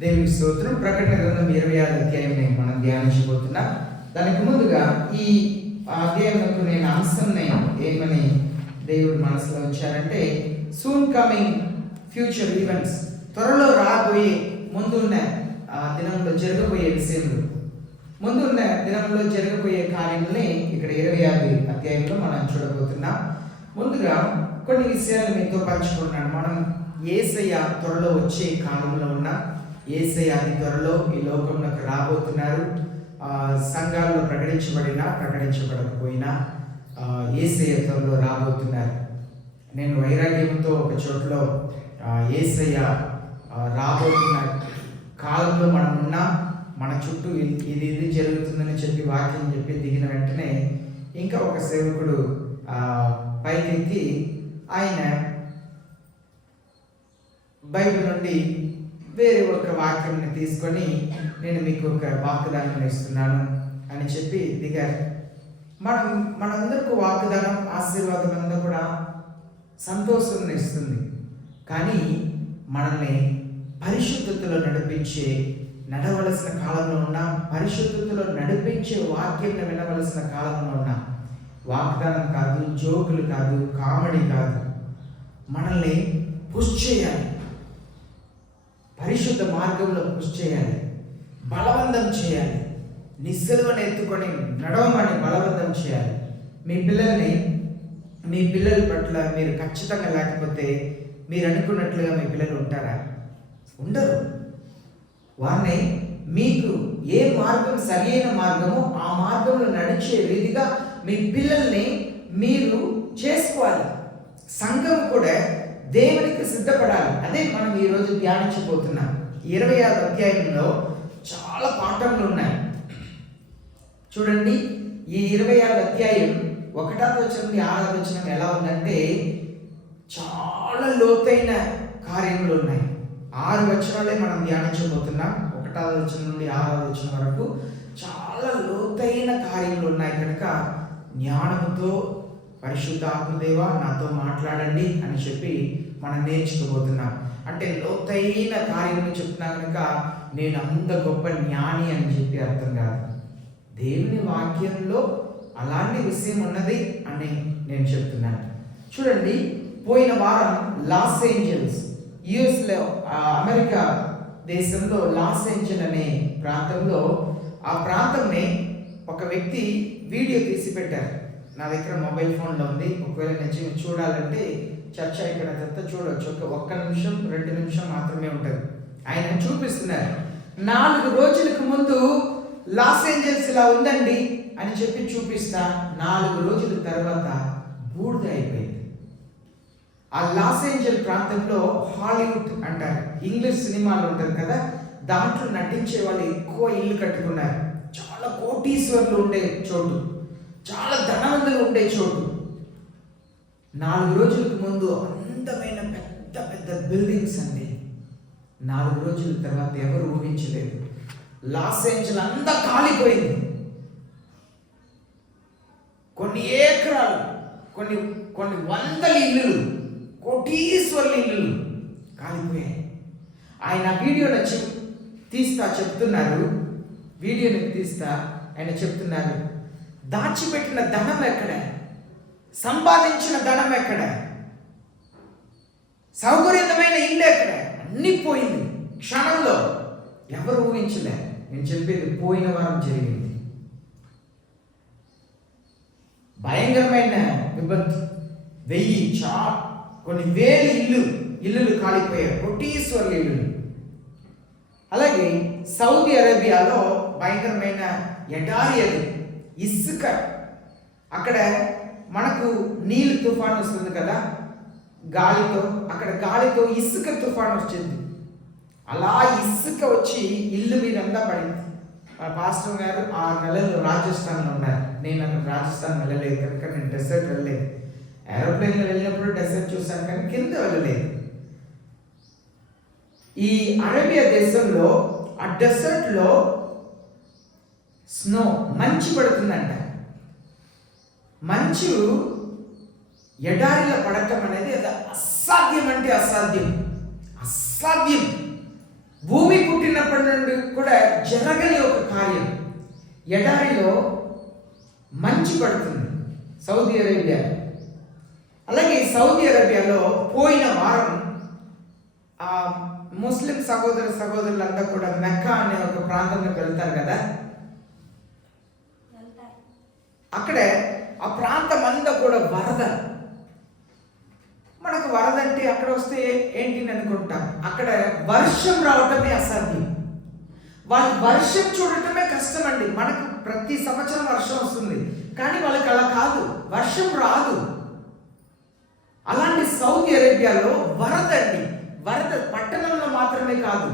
దేవుని స్తోత్రం. ప్రకటన గ్రంథం 26వ అధ్యాయం మనం ధ్యానించబోతున్నాం. దానికి ముందుగా ఈ అధ్యాయంలో నేను అంశంని ఏమని దేవుడు మనసులో ఉంచారంటే, సూన్ కమింగ్ ఫ్యూచర్ ఈవెంట్స్, త్వరలో రాబోయే ముందున్న దినంలో జరగబోయే విషయంలో, ముందున్న దినంలో జరగబోయే కార్యముల్ని ఇక్కడ 26వ అధ్యాయంలో మనం చూడబోతున్నాం. ముందుగా కొన్ని విషయాలు మీతో పంచుకుంటున్నాను. మనం యేసయ్య త్వరలో వచ్చే కాలంలో ఉన్నాం. యేసయ్య అతి త్వరలో ఈ లోకంలోకి రాబోతున్నారు. సంఘాల్లో ప్రకటించబడకపోయినా యేసయ్య త్వరలో రాబోతున్నారు. నేను వైరాగ్యంతో ఒక చోట్లో యేసయ్య రాబోతున్న కాలంలో మనం ఉన్నాం, మన చుట్టూ ఇది జరుగుతుందని చెప్పి వాక్యం చెప్పి దిగిన వెంటనే ఇంకా ఒక సేవకుడు పైకెత్తి ఆయన బైబిల్ నుండి వేరే ఒక వాక్యాన్ని తీసుకొని నేను మీకు ఒక వాగ్దానం ఇస్తున్నాను అని చెప్పి దిగారు. మనందరికీ వాగ్దానం, ఆశీర్వాదం అంతా కూడా సంతోషం ఇస్తుంది. కానీ మనల్ని పరిశుద్ధతలో నడవలసిన కాలంలో ఉన్నాం. పరిశుద్ధతలో నడిపించే వాక్యం వినవలసిన కాలంలో ఉన్నాం. వాగ్దానం కాదు, జోకులు కాదు, కామెడీ కాదు, మనల్ని పుష్ చేయాలి, పరిశుద్ధ మార్గంలో పుష్ చేయాలి, బలవంతం చేయాలి, నిస్సలువను ఎత్తుకొని నడవమని బలవంతం చేయాలి. మీ పిల్లల పట్ల మీరు ఖచ్చితంగా లేకపోతే మీరు అనుకున్నట్లుగా మీ పిల్లలు ఉంటారా? ఉండరు. వారిని మీకు ఏ మార్గం సరైన మార్గమో ఆ మార్గంలో నడిచే రీతిగా మీ పిల్లల్ని మీరు చేసుకోవాలి. సంఘం కూడా దేవునికి సిద్ధపడాలి. అదే మనం ఈరోజు ధ్యానించబోతున్నాం. 26వ అధ్యాయంలో చాలా పాఠములు ఉన్నాయి. చూడండి, ఈ 26వ అధ్యాయం 1వ వచనం నుండి 6వ వచనం ఎలా ఉందంటే చాలా లోతైన కార్యములు ఉన్నాయి. 6 వచనాలే మనం ధ్యానించబోతున్నాం. 1వ వచనం నుండి 6వ వచనం వరకు చాలా లోతైన కార్యములు ఉన్నాయి. కనుక జ్ఞానంతో పరిశుద్ధాత్మదేవ నాతో మాట్లాడండి అని చెప్పి మనం నేర్చుకోబోతున్నాం. అంటే లోతైన కార్యములు చెప్తున్నా కనుక నేను అంత గొప్ప జ్ఞాని అని చెప్పి అర్థం కాదు. దేవుని వాక్యంలో అలాంటి విషయం ఉన్నది అని నేను చెప్తున్నాను. చూడండి, పోయిన వారం లాస్ ఏంజల్స్, యుఎస్లో అమెరికా దేశంలో లాస్ ఏంజల్ అనే ప్రాంతంలో, ఆ ప్రాంతంని ఒక వ్యక్తి వీడియో తీసి పెట్టారు. నా దగ్గర మొబైల్ ఫోన్లో ఉంది. ఒకవేళ నేను చూడాలంటే చర్చ ఇక్కడ అంతా చూడవచ్చు. ఒక్క నిమిషం 2 నిమిషం మాత్రమే ఉంటుంది. ఆయన చూపిస్తున్నారు. 4 రోజులకు ముందు లాస్ ఏంజల్స్ ఇలా ఉందండి అని చెప్పి చూపిస్తా. 4 రోజుల తర్వాత బూడిద అయిపోయింది. ఆ లాస్ ఏంజల్ ప్రాంతంలో హాలీవుడ్ అంటారు, ఇంగ్లీష్ సినిమాలు ఉంటారు కదా, దాంట్లో నటించే వాళ్ళు ఎక్కువ ఇల్లు కట్టుకున్నారు. చాలా కోటీశ్వర్లు ఉండే చోటు, చాలా ధనవంతులు ఉండే చోటు. 4 రోజులకు ముందు అందమైన పెద్ద పెద్ద బిల్డింగ్స్ అండి. 4 రోజుల తర్వాత ఎవరు ఊహించలేదు. లాస్ ఏంజల్ అంతా కాలిపోయింది. కొన్ని ఏకరాలు, కొన్ని వందల ఇల్లులు, కోటీశ్వర్ల ఇల్లులు కాలిపోయాయి. ఆయన వీడియోని తీస్తా ఆయన చెప్తున్నారు, దాచిపెట్టిన ధనం ఎక్కడ, సంపాదించిన ధనం ఎక్కడ, సౌకర్యమైన ఇల్లు ఎక్కడ, అన్నీ పోయింది క్షణంలో. ఎవరు ఊహించలే. నేను చెప్పేది పోయిన వారం జరిగింది. భయంకరమైన విపత్తు. కొన్ని వేల ఇల్లులు కాలిపోయాయి, కోటీశ్వర్ల ఇల్లులు. అలాగే సౌదీ అరేబియాలో భయంకరమైన ఎడారి, అది ఇసుక. అక్కడ మనకు నీళ్ళు తుఫాను వస్తుంది కదా గాలితో, అక్కడ గాలితో ఇసుక తుఫాను వచ్చింది. అలా ఇసుక వచ్చి ఇల్లు మీదంతా పడింది. మా పాస్టర్ గారు 6 నెలలు రాజస్థాన్లో ఉన్నారు. నేను అక్కడ రాజస్థాన్ వెళ్ళలేదు కనుక నేను డెసర్ట్ వెళ్ళలేదు. ఏరోప్లేన్లో వెళ్ళినప్పుడు డెసర్ట్ చూశాను కానీ కింద వెళ్ళలేదు. ఈ అరేబియా దేశంలో ఆ డెసర్ట్లో స్నో, మంచు పడుతుందంట. మంచు ఎడారిలో పడటం అనేది అది అసాధ్యం అంటే అసాధ్యం. భూమి పుట్టిన పుట్టినప్పటి నుండి కూడా జరగని ఒక కార్యం. ఎడారిలో మంచు పడుతుంది సౌదీ అరేబియా. అలాగే సౌదీ అరేబియాలో పోయిన వారం ముస్లిం సహోదరులంతా కూడా మెక్కా అనే ఒక ప్రాంతంలోకి వెళ్తారు కదా. అక్కడే ఆ ప్రాంతం అంతా కూడా వరద. మనకు వరద అంటే అక్కడ వస్తే ఏంటి అనుకుంటాం, అక్కడ వర్షం రావటమే అసాధ్యం. వాళ్ళు వర్షం చూడటమే కష్టం అండి. మనకు ప్రతి సంవత్సరం వర్షం వస్తుంది, కానీ వాళ్ళకి అలా కాదు, వర్షం రాదు. అలాంటి సౌదీ అరేబియాలో వరద అండి. వరద పట్టణంలో మాత్రమే కాదు,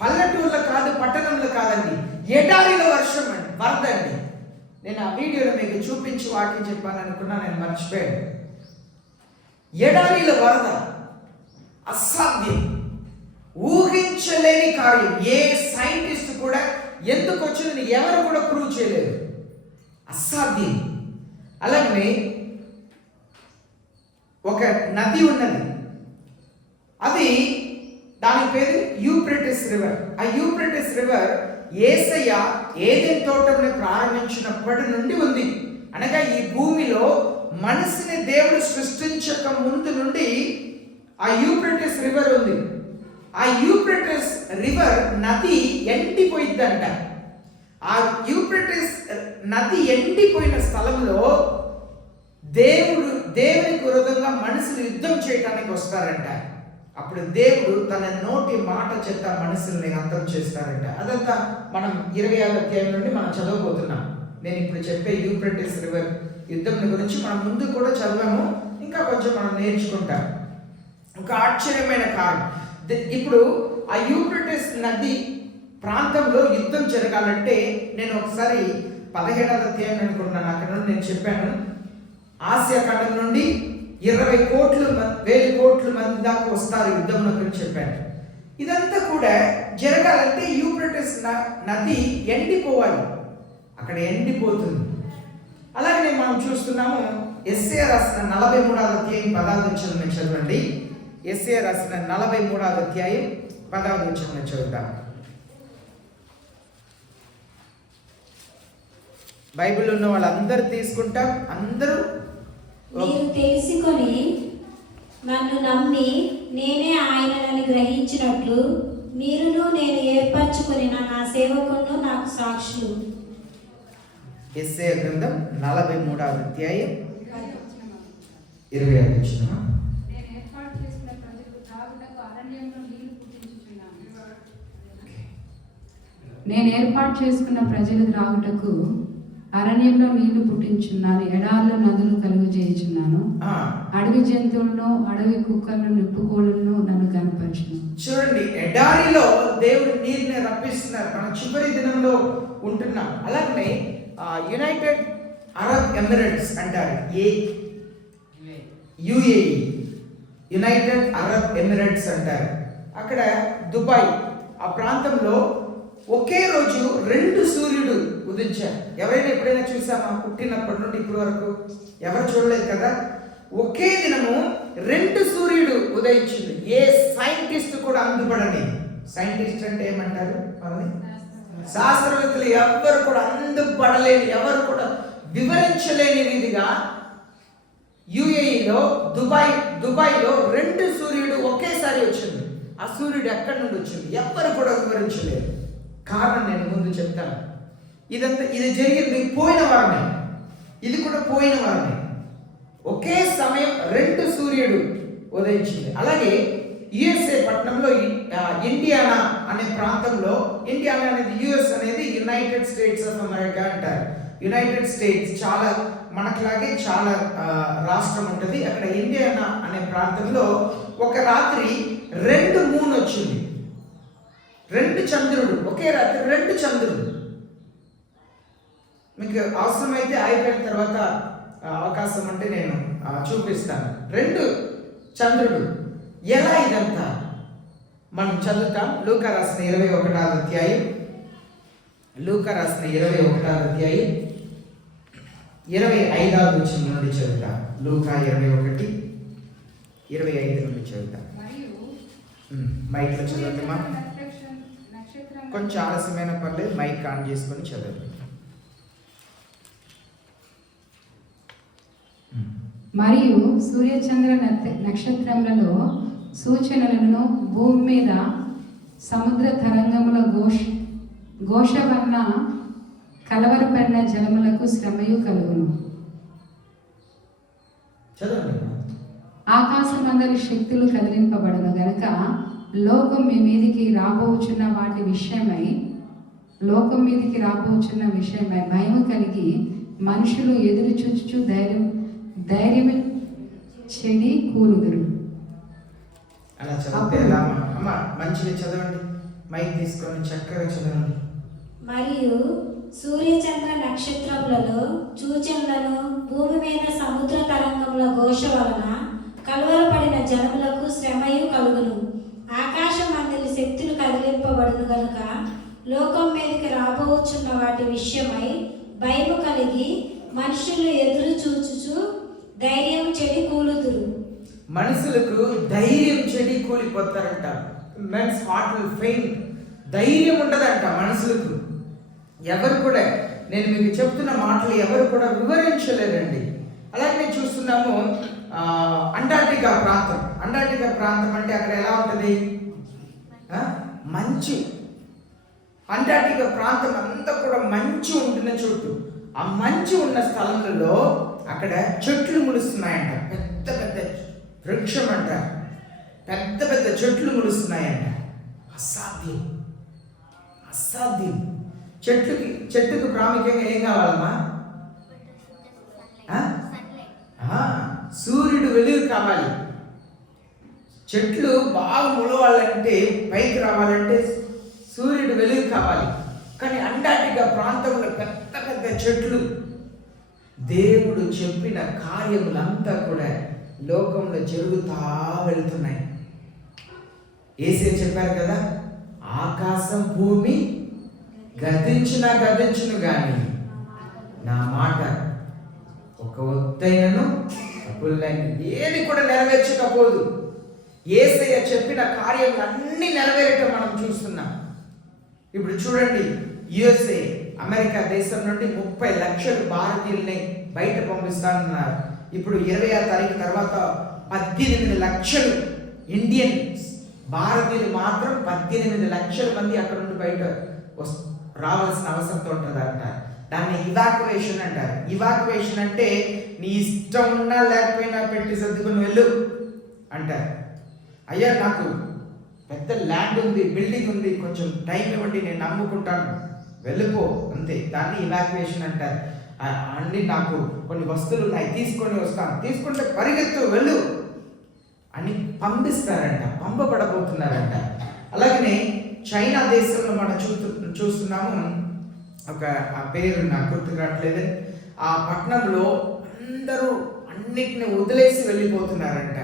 పల్లెటూరులో కాదు, పట్టణంలో కాదండి, ఎడారిలో వర్షం అండి, వరద అండి. నేను ఆ వీడియోలో మీకు చూపించి వాక్యం చెప్పాలనుకున్నా, నేను మర్చిపోయాను. ఎడారిలో వరద అసాధ్యం, ఊహించలేని కార్యం. ఏ సైంటిస్ట్ కూడా ఎందుకు వచ్చిందని ఎవరు కూడా ప్రూవ్ చేయలేదు, అసాధ్యం. అలాగే ఒక నది ఉన్నది, అది దాని పేరు యూఫ్రటీస్ రివర్. ఆ యూఫ్రటీస్ రివర్ యేసయ్య ఏదెన్ తోటని ప్రారంభించినప్పటి నుండి ఉంది. అనగా ఈ భూమిలో మనిషిని దేవుడు సృష్టించక ముందు నుండి ఆ యూఫ్రటీస్ రివర్ ఉంది. ఆ యూఫ్రటీస్ రివర్ నది ఎండిపోయిద్దంట. ఆ యూఫ్రటీస్ నది ఎండిపోయిన స్థలంలో దేవునికి విరోధంగా మనుషులు యుద్ధం చేయడానికి వస్తారంట. అప్పుడు దేవుడు తన నోటి మాట చేత మనుషుల్ని అంతం చేస్తారంట. అదంతా మనం 26వ అధ్యాయం నుండి మనం చదవబోతున్నాం. నేను ఇప్పుడు చెప్పే యూఫ్రటీస్ రివర్ యుద్ధం గురించి మనం ముందు కూడా చదివాము, ఇంకా కొంచెం మనం నేర్చుకుంటాం. ఒక ఆశ్చర్యమైన కారణం, ఇప్పుడు ఆ యూఫ్రటీస్ నది ప్రాంతంలో యుద్ధం జరగాలంటే, నేను ఒకసారి 17వ అధ్యాయం అనుకున్నాను, అక్కడ నుండి నేను చెప్పాను, ఆసియా ఖండం నుండి 20 కోట్ల మంది దాకా వస్తారు యుద్ధంలో గురించి చెప్పాను. ఇదంతా కూడా జరగాలంటే యూఫ్రటీస్ నది ఎండిపోవాలి, అక్కడ ఎండిపోతుంది. అలాగే మనం చూస్తున్నాము, యెషయా రాసిన 43వ అధ్యాయం 10వ వచనం చదవండి. యెషయా రాసిన 43వ అధ్యాయం 10వ వచనం చదువుతాం. బైబిల్ ఉన్న వాళ్ళందరూ తీసుకుంటాం. అందరూ మీరు తెలుసుకొని నన్ను నమ్మి నేనే ఆయనని గ్రహించినట్లు మీరును నేను ఏర్పరచుకొని నా సేవకులను నాకు సాక్షులు. యెషయా గ్రంథం 43వ అధ్యాయం 20వ వచనం. నేను ఏర్పాటు చేసుకున్న ప్రజలు త్రాగుటకు అరణ్యంలో నీళ్లు పుట్టించున్నాను, ఎడారిలో నదులు కలుగజేయుచున్నాను, అడవి జంతువులను అడవి కుక్కలను నిప్పుకోలను నన్ను కనపరచును. చూడండి, ఎడారిలో దేవుడు నీరుని రప్పిస్తున్నారు. మనం చివరి దినంలో ఉంటున్నాం. అలాగే యునైటెడ్ అరబ్ ఎమిరేట్స్ అంటారు, యుఏఈ, యునైటెడ్ అరబ్ ఎమిరేట్స్ అంటారు. అక్కడ దుబాయ్ ఆ ప్రాంతంలో ఒకే రోజు 2 సూర్యుడు ఉదయించారు. ఎవరైనా ఎప్పుడైనా చూసామా? పుట్టినప్పటి నుండి ఇప్పటి వరకు ఎవరు చూడలేదు కదా. ఒకే దినము 2 సూర్యుడు ఉదయించింది. ఏ సైంటిస్ట్ కూడా అందుపడని, సైంటిస్ట్ అంటే ఏమంటారు వాళ్ళని, శాస్త్రవేత్తలు ఎవరు కూడా అందుపడలేని, ఎవరు కూడా వివరించలేని విధిగా యుఏఈలో దుబాయ్లో 2 సూర్యుడు ఒకేసారి వచ్చింది. ఆ సూర్యుడు ఎక్కడి నుండి వచ్చింది ఎవరు కూడా వివరించలేరు. కారణం నేను ముందు చెప్తాను. ఇది జరిగింది పోయిన వారమే, ఇది కూడా పోయిన వారమే. ఒకే సమయం 2 సూర్యుడు ఉదయించింది. అలాగే యుఎస్ఏ పట్టణంలో ఇండియానా అనే ప్రాంతంలో, ఇండియానా అనేది యుఎస్ అనేది యునైటెడ్ స్టేట్స్ ఆఫ్ అమెరికా అంటారు. యునైటెడ్ స్టేట్స్ చాలా మనట్లాగే చాలా రాష్ట్రం ఉంటుంది. అక్కడ ఇండియానా అనే ప్రాంతంలో ఒక రాత్రి 2 మూన్ వచ్చింది, 2 చంద్రుడు, ఒకే రాత్రి 2 చంద్రుడు. మీకు అవసరమైతే అయిపోయిన తర్వాత అవకాశం ఉంటే నేను చూపిస్తాను. 2 చంద్రుడు. ఎలా ఇదంతా మనం చదువుతాం. లూకా రాసిన 21వ అధ్యాయం, లూకా రాసిన 21వ అధ్యాయం 25వ వచనం నుండి చదువుతాం. లూకా 21:25 నుండి చదువుతాం. మైక్లో చదవండిమా. నక్షత్రం కొంచెం ఆలస్యమైన పర్లేదు, మైక్ ఆన్ చేసుకొని చదవండి. మరియు సూర్యచంద్ర నక్షత్రములలో సూచనలను భూమి మీద సముద్ర తరంగముల ఘోష వలన కలవరపడిన జలములకు శ్రమయు కలుగును. చదవండి. ఆకాశమందరి శక్తులు కదిలింపబడను గనుక లోకం మీదికి రాబోచున్న విషయమై భయము కలిగి మనుషులు ఎదురు చూచుచు ధైర్యము చెడి కూలుదురు. అలా చదివితే ఎలా అమ్మ? మంచిగా చదవండి, మైక్ తీసుకొని చక్కగా చదవండి. మరియు సూర్యచంద్ర నక్షత్రములలో సూచనలను భూమి మీద సముద్ర తరంగముల ఘోష వలన కలవరపడిన జనములకు శ్రమయు కలుగును. ఆకాశం మందిరి శక్తులు కదిలింపబడును గనుక లోకం మీదకి రాబోచున్న వాటి విషయమై భయము కలిగి మనుషులు ఎదురు చూచుచు ధైర్యం చెడి కూలుదురు. మనుషులకు ధైర్యం చెడి కూలిపోతారంట. Men's heart will faint. ధైర్యం ఉండదంట మనుషులకు. ఎవరు కూడా, నేను మీకు చెప్తున్న మాటలు ఎవరు కూడా వివరించలేరండి. అలాగే చూస్తున్నాము అంటార్టికా ప్రాంతం అంటే అక్కడ ఎలా ఉంటుంది? మంచు. అంటార్టికా ప్రాంతం అంతా కూడా మంచు ఉంటున్న చోటు. ఆ మంచు ఉన్న స్థలంలో అక్కడ చెట్లు ములుస్తున్నాయంట. పెద్ద పెద్ద వృక్షం అంట, పెద్ద పెద్ద చెట్లు ములుస్తున్నాయంట. అసాధ్యం. చెట్టుకు ప్రాముఖ్యంగా ఏం కావాలమ్మా? సూర్యుడు వెలుగు కావాలి. చెట్లు బాగా ములవాలంటే, పైకి రావాలంటే సూర్యుడు వెలుగు కావాలి. కానీ అంటార్టికా ప్రాంతంలో పెద్ద పెద్ద చెట్లు. దేవుడు చెప్పిన కార్యములంతా కూడా లోకంలో జరుగుతా వెళుతున్నాయి. యేసే చెప్పారు కదా, ఆకాశం భూమి గతించును గాని నా మాట ఒక ఒత్తైనను ఏది కూడా నెరవేర్చకపోదు. యేసయ్య చెప్పిన కార్యాలన్నీ నెరవేరటం మనం చూస్తున్నాం. ఇప్పుడు చూడండి, యుఎస్ఏ అమెరికా దేశం నుండి 30 లక్షల భారతీయుల్ని బయట పంపిస్తానన్నారు. ఇప్పుడు 20వ తారీఖు తర్వాత 18 లక్షలు ఇండియన్స్ భారతీయులు మాత్రం 18 లక్షల మంది అక్కడ నుండి బయట రావాల్సిన అవసరంతో ఉంటుందంట. దాన్ని ఇవాక్యువేషన్ అంటారు. ఇవాక్యువేషన్ అంటే నీ ఇష్టం ఉన్నా లేకపోయినా పెట్టి సర్దుకుని వెళ్ళు అంటారు. అయ్యా నాకు పెద్ద ల్యాండ్ ఉంది, బిల్డింగ్ ఉంది, కొంచెం టైం ఇవ్వండి, నేను నమ్ముకుంటాను, వెళ్ళిపో, అంతే. దాన్ని ఇవాక్యువేషన్ అంటారు. అండి నాకు కొన్ని వస్తువులు ఉన్నాయి, తీసుకొని వస్తాను, తీసుకుంటే పరిగెత్తు వెళ్ళు అని పంపిస్తారంట, పంపబడబోతున్నారంట. అలాగనే చైనా దేశంలో మనం చూస్తున్నాము. ఆ పేరు నాకు గుర్తు రావట్లేదు. ఆ పట్టణంలో అందరూ అన్నిటిని వదిలేసి వెళ్ళిపోతున్నారంట.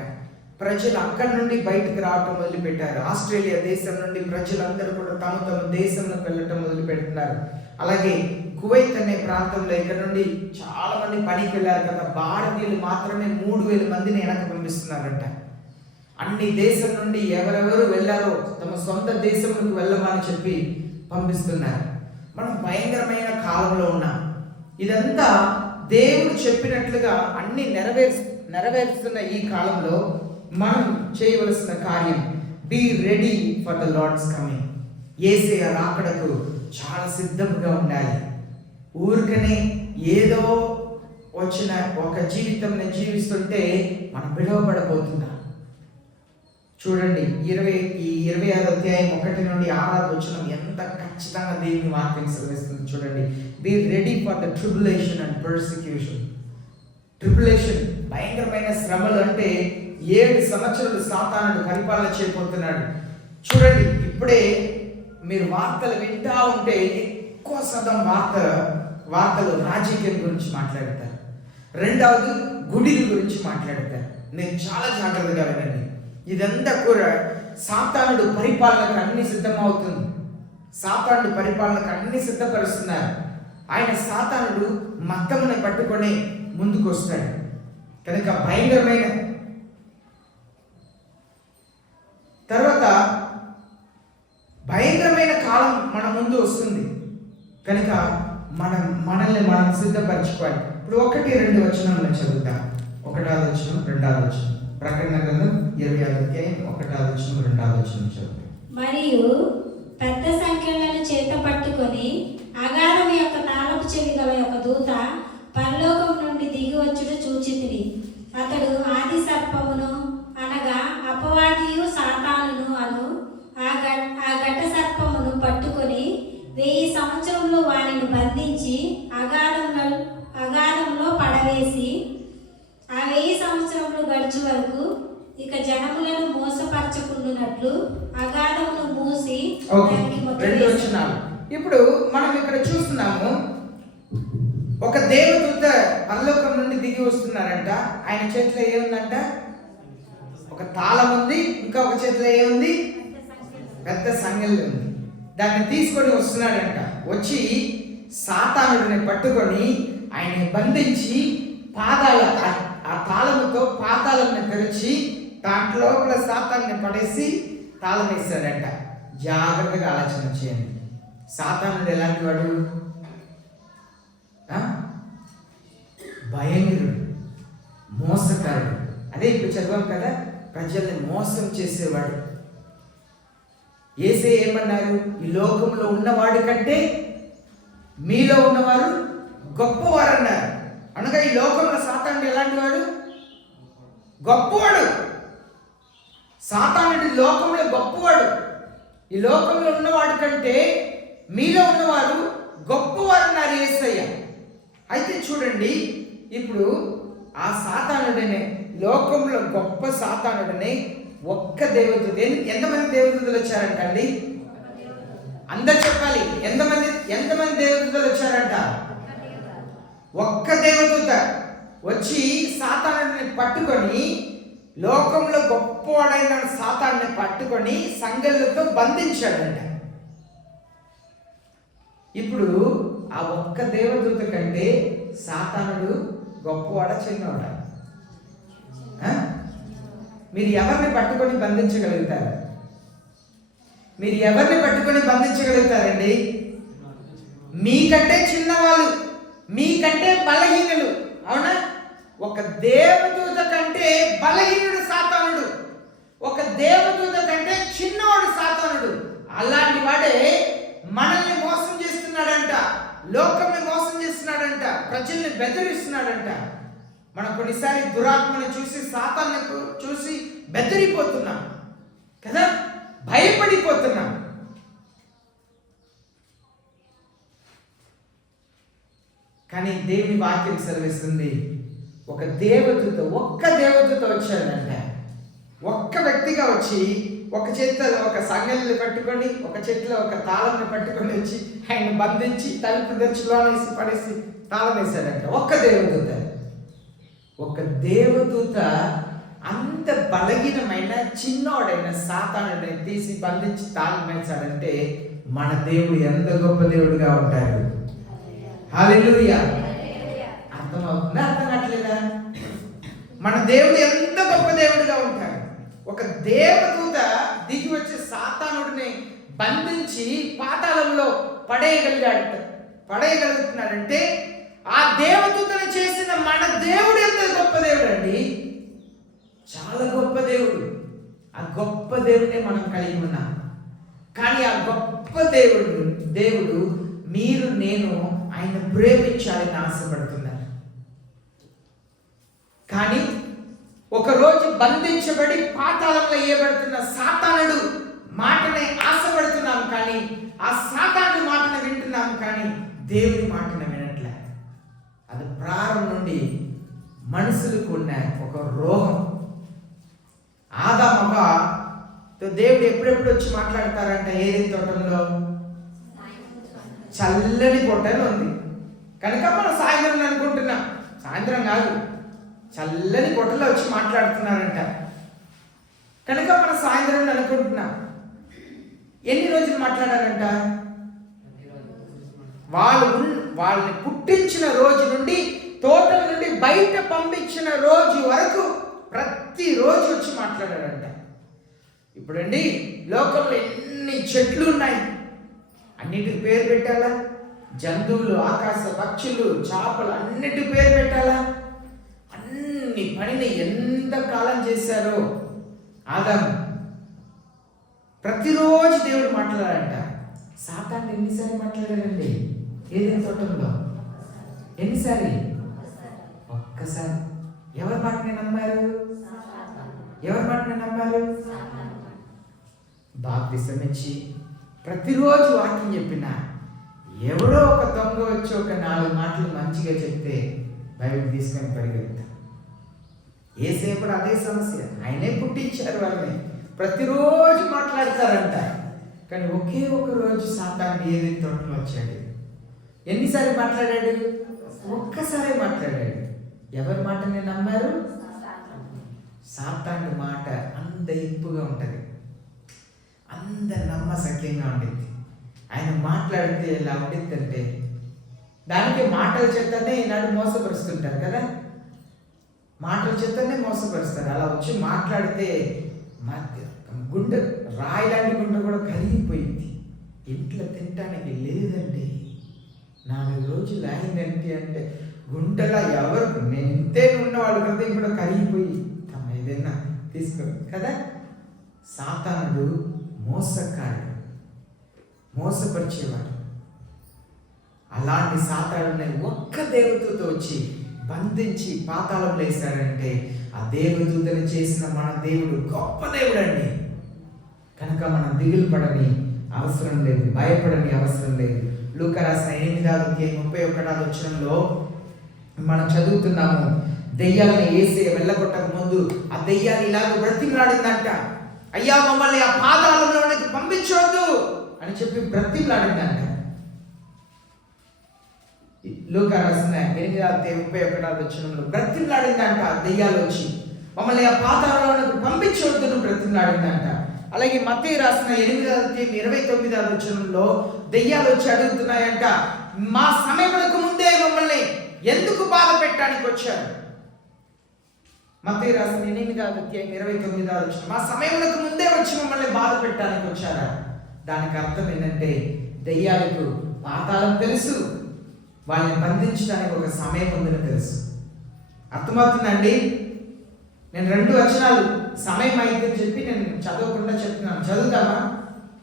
ప్రజలు అక్కడి నుండి బయటకు రావటం మొదలుపెట్టారు. ఆస్ట్రేలియా దేశం నుండి ప్రజలందరూ కూడా తమ దేశంలోకి వెళ్ళటం మొదలు పెడుతున్నారు. అలాగే కువైత్ అనే ప్రాంతంలో ఇక్కడ నుండి చాలా మంది పనికి వెళ్ళారు కదా, భారతీయులు మాత్రమే 3000 మందిని వెనక పంపిస్తున్నారంట. అన్ని దేశం నుండి ఎవరెవరు వెళ్ళారో తమ సొంత దేశంలోకి వెళ్ళమని చెప్పి పంపిస్తున్నారు. మనం భయంకరమైన కాలంలో ఉన్నాం. ఇదంతా దేవుడు చెప్పినట్లుగా అన్ని నెరవేరుస్తున్న ఈ కాలంలో మనం చేయవలసిన కార్యం, be ready for the Lord's coming. Yesayya రాకడకు చాలా సిద్ధంగా ఉండాలి. ఊరికనే ఏదో వచ్చిన ఒక జీవితం జీవిస్తుంటే మనం విడవబడబోతున్నాం. చూడండి, 26వ అధ్యాయం 1 నుండి 6వ వచనం ఎంత ఖచ్చితంగా దేవుని వాక్యం సెలవిస్తుంది. చూడండి, be ready for the tribulation and persecution. Tribulation భయంకరమైన శ్రమలు. అంటే 7 సంవత్సరాలు సాతానుడు పరిపాలన చేయబోతున్నాడు. చూడండి, ఇప్పుడే మీరు వార్తలు వింటా ఉంటే ఎక్కువ శాతం వార్తలు రాజకీయం గురించి మాట్లాడతారు. రెండవది గుడిల గురించి మాట్లాడతారు. నేను చాలా జాగ్రత్తగా వినండి. ఇదంతా కూడా సాతానుడు పరిపాలనకు అన్ని సిద్ధమవుతుంది. సాతానుడు పరిపాలనకు అన్ని సిద్ధపరుస్తున్నారు. ఆయన సాతానుడు మత్తమును పట్టుకొని ముందుకు వస్తాడు కనుక భయంకరమైన. తర్వాత భయంకరమైన కాలం మన ముందు వస్తుంది కనుక మనల్ని మనం సిద్ధపరచుకోవాలి. ఇప్పుడు 1-2 వచనాలను చదువుతాం. 1వ వచనం 2వ వచనం. ప్రకటన గ్రంథం 25వ అధ్యాయం 1వ వచనం 2వ వచనం చదువుతాం. మరియు పెద్ద సంఖ్యలను చేత పట్టుకొని అగాధం యొక్క తాళపు చెవి గల యొక్క దూత పరలోకం నుండి దిగి వచ్చుట చూచితిని. అతడు ఆది సర్పమును అనగా అపవాదియు సాతానును అను ఆ ఘట సర్పమును పట్టుకొని 1000 సంవత్సరములు వానిని బంధించి అగాధంలో పడవేసి ఆ 1000 సంవత్సరములు గడిచే వరకు ఇక జనములను మోసపరచకుండునట్లు అగాధమును మూసి దానికి వచనాలు. ఇప్పుడు మనం ఇక్కడ చూస్తున్నాము, ఒక దేవదూత పరలోకం నుండి దిగి వస్తున్నారంట. ఆయన చేతిలో ఏముందంట? ఒక తాళం ఉంది. ఇంకా ఒక చేతిలో ఏముంది? పెద్ద సంగలి ఉంది. దాన్ని తీసుకొని వస్తున్నాడంట. వచ్చి సాతానుడిని పట్టుకొని ఆయన బంధించి ఆ తాళముతో పాతాళాన్ని తెరిచి దాంట్లో సాతాన్ని పడేసి తాళం వేస్తాడంట. జాగ్రత్తగా ఆలోచన చేయండి. సాతానుడు ఎలాంటి వాడు? భయంకరుడు, మోసకారుడు. అదే ఇప్పుడు చదివాం కదా, ప్రజల్ని మోసం చేసేవాడు. యేసే ఏమన్నారు? ఈ లోకంలో ఉన్నవాడి కంటే మీలో ఉన్నవారు గొప్పవారు అన్నారు. అనగా ఈ లోకంలో సాతానుడు ఎలాంటి వాడు? గొప్పవాడు. సాతానుడి లోకంలో గొప్పవాడు. ఈ లోకంలో ఉన్నవాడి కంటే మీలో ఉన్నవారు గొప్పవారు అన్నారు యేసయ్య. అయితే చూడండి, ఇప్పుడు ఆ సాతానుడిని, లోకంలో గొప్ప సాతానుడిని ఒక్క దేవదూత, ఎంతమంది దేవదూతలు వచ్చారంటండి? అందరు చెప్పాలి. ఎంతమంది దేవదూతలు వచ్చారంట? ఒక్క దేవదూత వచ్చి సాతానుడిని పట్టుకొని, లోకంలో గొప్పవాడైన సాతాన్ని పట్టుకొని సంగళ్ళతో బంధించాడంట. ఇప్పుడు ఆ ఒక్క దేవదూత కంటే సాతానుడు గొప్పవాడ, చిన్నవాడా? మీరు ఎవరిని పట్టుకొని బంధించగలుగుతారు? మీరు ఎవరిని పట్టుకొని బంధించగలుగుతారండి? మీకంటే చిన్నవాళ్ళు, మీకంటే బలహీనులు. అవునా? ఒక దేవదూత కంటే బలహీనుడు సాతానుడు, ఒక దేవదూత కంటే చిన్నవాడు సాతానుడు. అలాంటి వాడే మనల్ని మోసం చేస్తున్నాడంట, లోకంని మోసం చేస్తున్నాడంట, ప్రజల్ని బెదిరిస్తున్నాడంట. మనం కొన్నిసారి దురాత్మని చూసి, సాతాన్ని చూసి బెదిరిపోతున్నాం కదా, భయపడిపోతున్నాం. కానీ దేవుని వాక్యం సెలవిస్తుంది, ఒక దేవదూత, ఒక్క దేవదూత వచ్చాడంట. ఒక్క వ్యక్తిగా వచ్చి ఒక చేతిలో ఒక సంగలిని పట్టుకొని, ఒక చేతిలో ఒక తాళంని పట్టుకొని వచ్చి ఆయన బంధించి తలుపు తెరుచులోనేసి పడేసి తాళం వేశాడంట. ఒక్క దేవదూత. ఒక దేవదూత అంత బలహీనమైన చిన్నోడైన సాతానుడిని తీసి బంధించి తాళం వేశాడంటే మన దేవుడు ఎంత గొప్ప దేవుడుగా ఉంటాడు. హల్లెలూయా. అర్థమవుతుందా? అర్థం కావట్లేదా? మన దేవుడు ఎంత గొప్ప దేవుడిగా ఉంటాడు. ఒక దేవదూత దిగి వచ్చి సాతానుడిని బంధించి పాతాళంలో పడేయగలుగుతున్నాడంటే ఆ దేవదూతను చేసిన మన దేవుడు ఎంత గొప్ప దేవుడు అండి. చాలా గొప్ప దేవుడు. ఆ గొప్ప దేవుడిని మనం కలిగి ఉన్నాం. కానీ ఆ గొప్ప దేవుడు మీరు నేను ఆయన ప్రేమించాలని ఆశపడుతున్నారు. కానీ ఒకరోజు బంధించబడి పాతాళంలో వేయబడుతున్న సాతానుడు మాటనే ఆశపడుతున్నాం, కానీ ఆ సాతానుడి మాటను వింటున్నాం, కానీ దేవుని మాటను వినట్లే. అది ప్రారంభం నుండి మనుషులకు ఉన్న ఒక రోగం. ఆదామవ్వతో దేవుడు ఎప్పుడెప్పుడు వచ్చి మాట్లాడతారంట? ఏదైతే తోటంలో చల్లని పొట్టని ఉంది కనుక మనం సాయంత్రం అనుకుంటున్నాం. సాయంత్రం కాదు, చల్లని పొట్టలో వచ్చి మాట్లాడుతున్నారంట కనుక మనం సాయంత్రం అనుకుంటున్నాం. ఎన్ని రోజులు మాట్లాడారంట? వాళ్ళని పుట్టించిన రోజు నుండి, తోటల నుండి బయట పంపించిన రోజు వరకు ప్రతిరోజు వచ్చి మాట్లాడారంట. ఇప్పుడండి లోకంలో ఎన్ని చెట్లు ఉన్నాయి, అన్నిటికి పేరు పెట్టాలా? జంతువులు, ఆకాశ పక్షులు, చేపలు అన్నిటి పేరు పెట్టాలా? అన్ని పనిని ఎంత కాలం చేశారో ఆదాము. ప్రతిరోజు దేవుడు మాట్లాడాలంట. సాతాను ఎన్నిసార్లు మాట్లాడాడండి ఏదైనా తోటంలో? ఎన్నిసార్లు? ఒక్కసారి. ఎవరి మాటని నమ్మారు? ఎవరి మాటని నమ్మారు? బాప్తిసం ఇచ్చి ప్రతిరోజు వాక్యం చెప్పిన ఎవడో ఒక దొంగ వచ్చి ఒక 4 మాటలు మంచిగా చెప్తే బైబిల్ తీసుకొని పరిగెత్తా. ఏసేపుడు అదే సమస్య. ఆయనే పుట్టించారు వాళ్ళని. ప్రతిరోజు మాట్లాడతారంట. కానీ ఒకే ఒక రోజు సాతాను ఏదైతే తోటలో వచ్చాడు. ఎన్నిసార్లు మాట్లాడాడు? ఒక్కసారే మాట్లాడాడు. ఎవరి మాటని నమ్మారు? సాతాను మాట అంత ఇంపుగా ఉంటుంది, అంత నమ్మసక్యంగా ఉండిద్ది. ఆయన మాట్లాడితే ఎలా ఉండిద్ది అంటే, దానికి మాటల చేతనే ఈనాడు మోసపరుస్తుంటారు కదా. మాటల చేతనే మోసపరుస్తారు. అలా వచ్చి మాట్లాడితే గుండె రాయలాంటి గుండె కూడా కరిగిపోయింది. ఇంట్లో తినటానికి లేదండి, 4 రోజులు అయిందంటే అంటే గుంటలా ఎవరు నేను ఇంతే ఉన్నవాళ్ళు హృదయం కూడా కరిగిపోయి తమ ఏదైనా తీసుకో కదా. సాతానుడు మోసకాడు, మోసపరిచేవాడు. అలాంటి సాతానుడిని ఒక్క దేవతతో వచ్చి బంధించి పాతాళంలో వేశారంటే ఆ దేవదూతని చేసిన మన దేవుడు గొప్ప దేవుడు అండి. కనుక మనం దిగులు పడని అవసరం లేదు, భయపడని అవసరం లేదు. లూకా రాసిన 8:31 వచనంలో మనం చదువుతున్నాము, దెయ్యాలను వేసే వెళ్ళగొట్టక ముందు ఆ దెయ్యాలు ఇలాగ బ్రతిమలాడిందంట. అయ్యా మమ్మల్ని ఆ పాతాళంలోనికి పంపించవద్దు అని చెప్పి బ్రతిమలాడిందంట. లూకా రాసిన 8:31 వచనంలో బ్రతిమలాడిందంట. దెయ్యాలు వచ్చి మమ్మల్ని ఆ పాతాళంలోనికి పంపించవద్దు బ్రతిమలాడిందంట. అలాగే మత్తయి రాసిన 8:29 వచనంలో దెయ్యాలు వచ్చి అడుగుతున్నాయంట, మా సమయమునకు ముందే మమ్మల్ని ఎందుకు బాధ పెట్టడానికి వచ్చారు? మత్తయి రాసిన 8:29 వచనం, మా సమయమునకు ముందే వచ్చి మమ్మల్ని బాధ పెట్టడానికి వచ్చారా? దానికి అర్థం ఏంటంటే దెయ్యాలకు పాతాళం తెలుసు, వాళ్ళని బంధించడానికి ఒక సమయం ఉందని తెలుసు. అర్థమవుతుందండి? నేను 2 వచనాలు సమయం అయితే చెప్పి నేను చదవకుండా చెప్తున్నాను. చదువుతామా?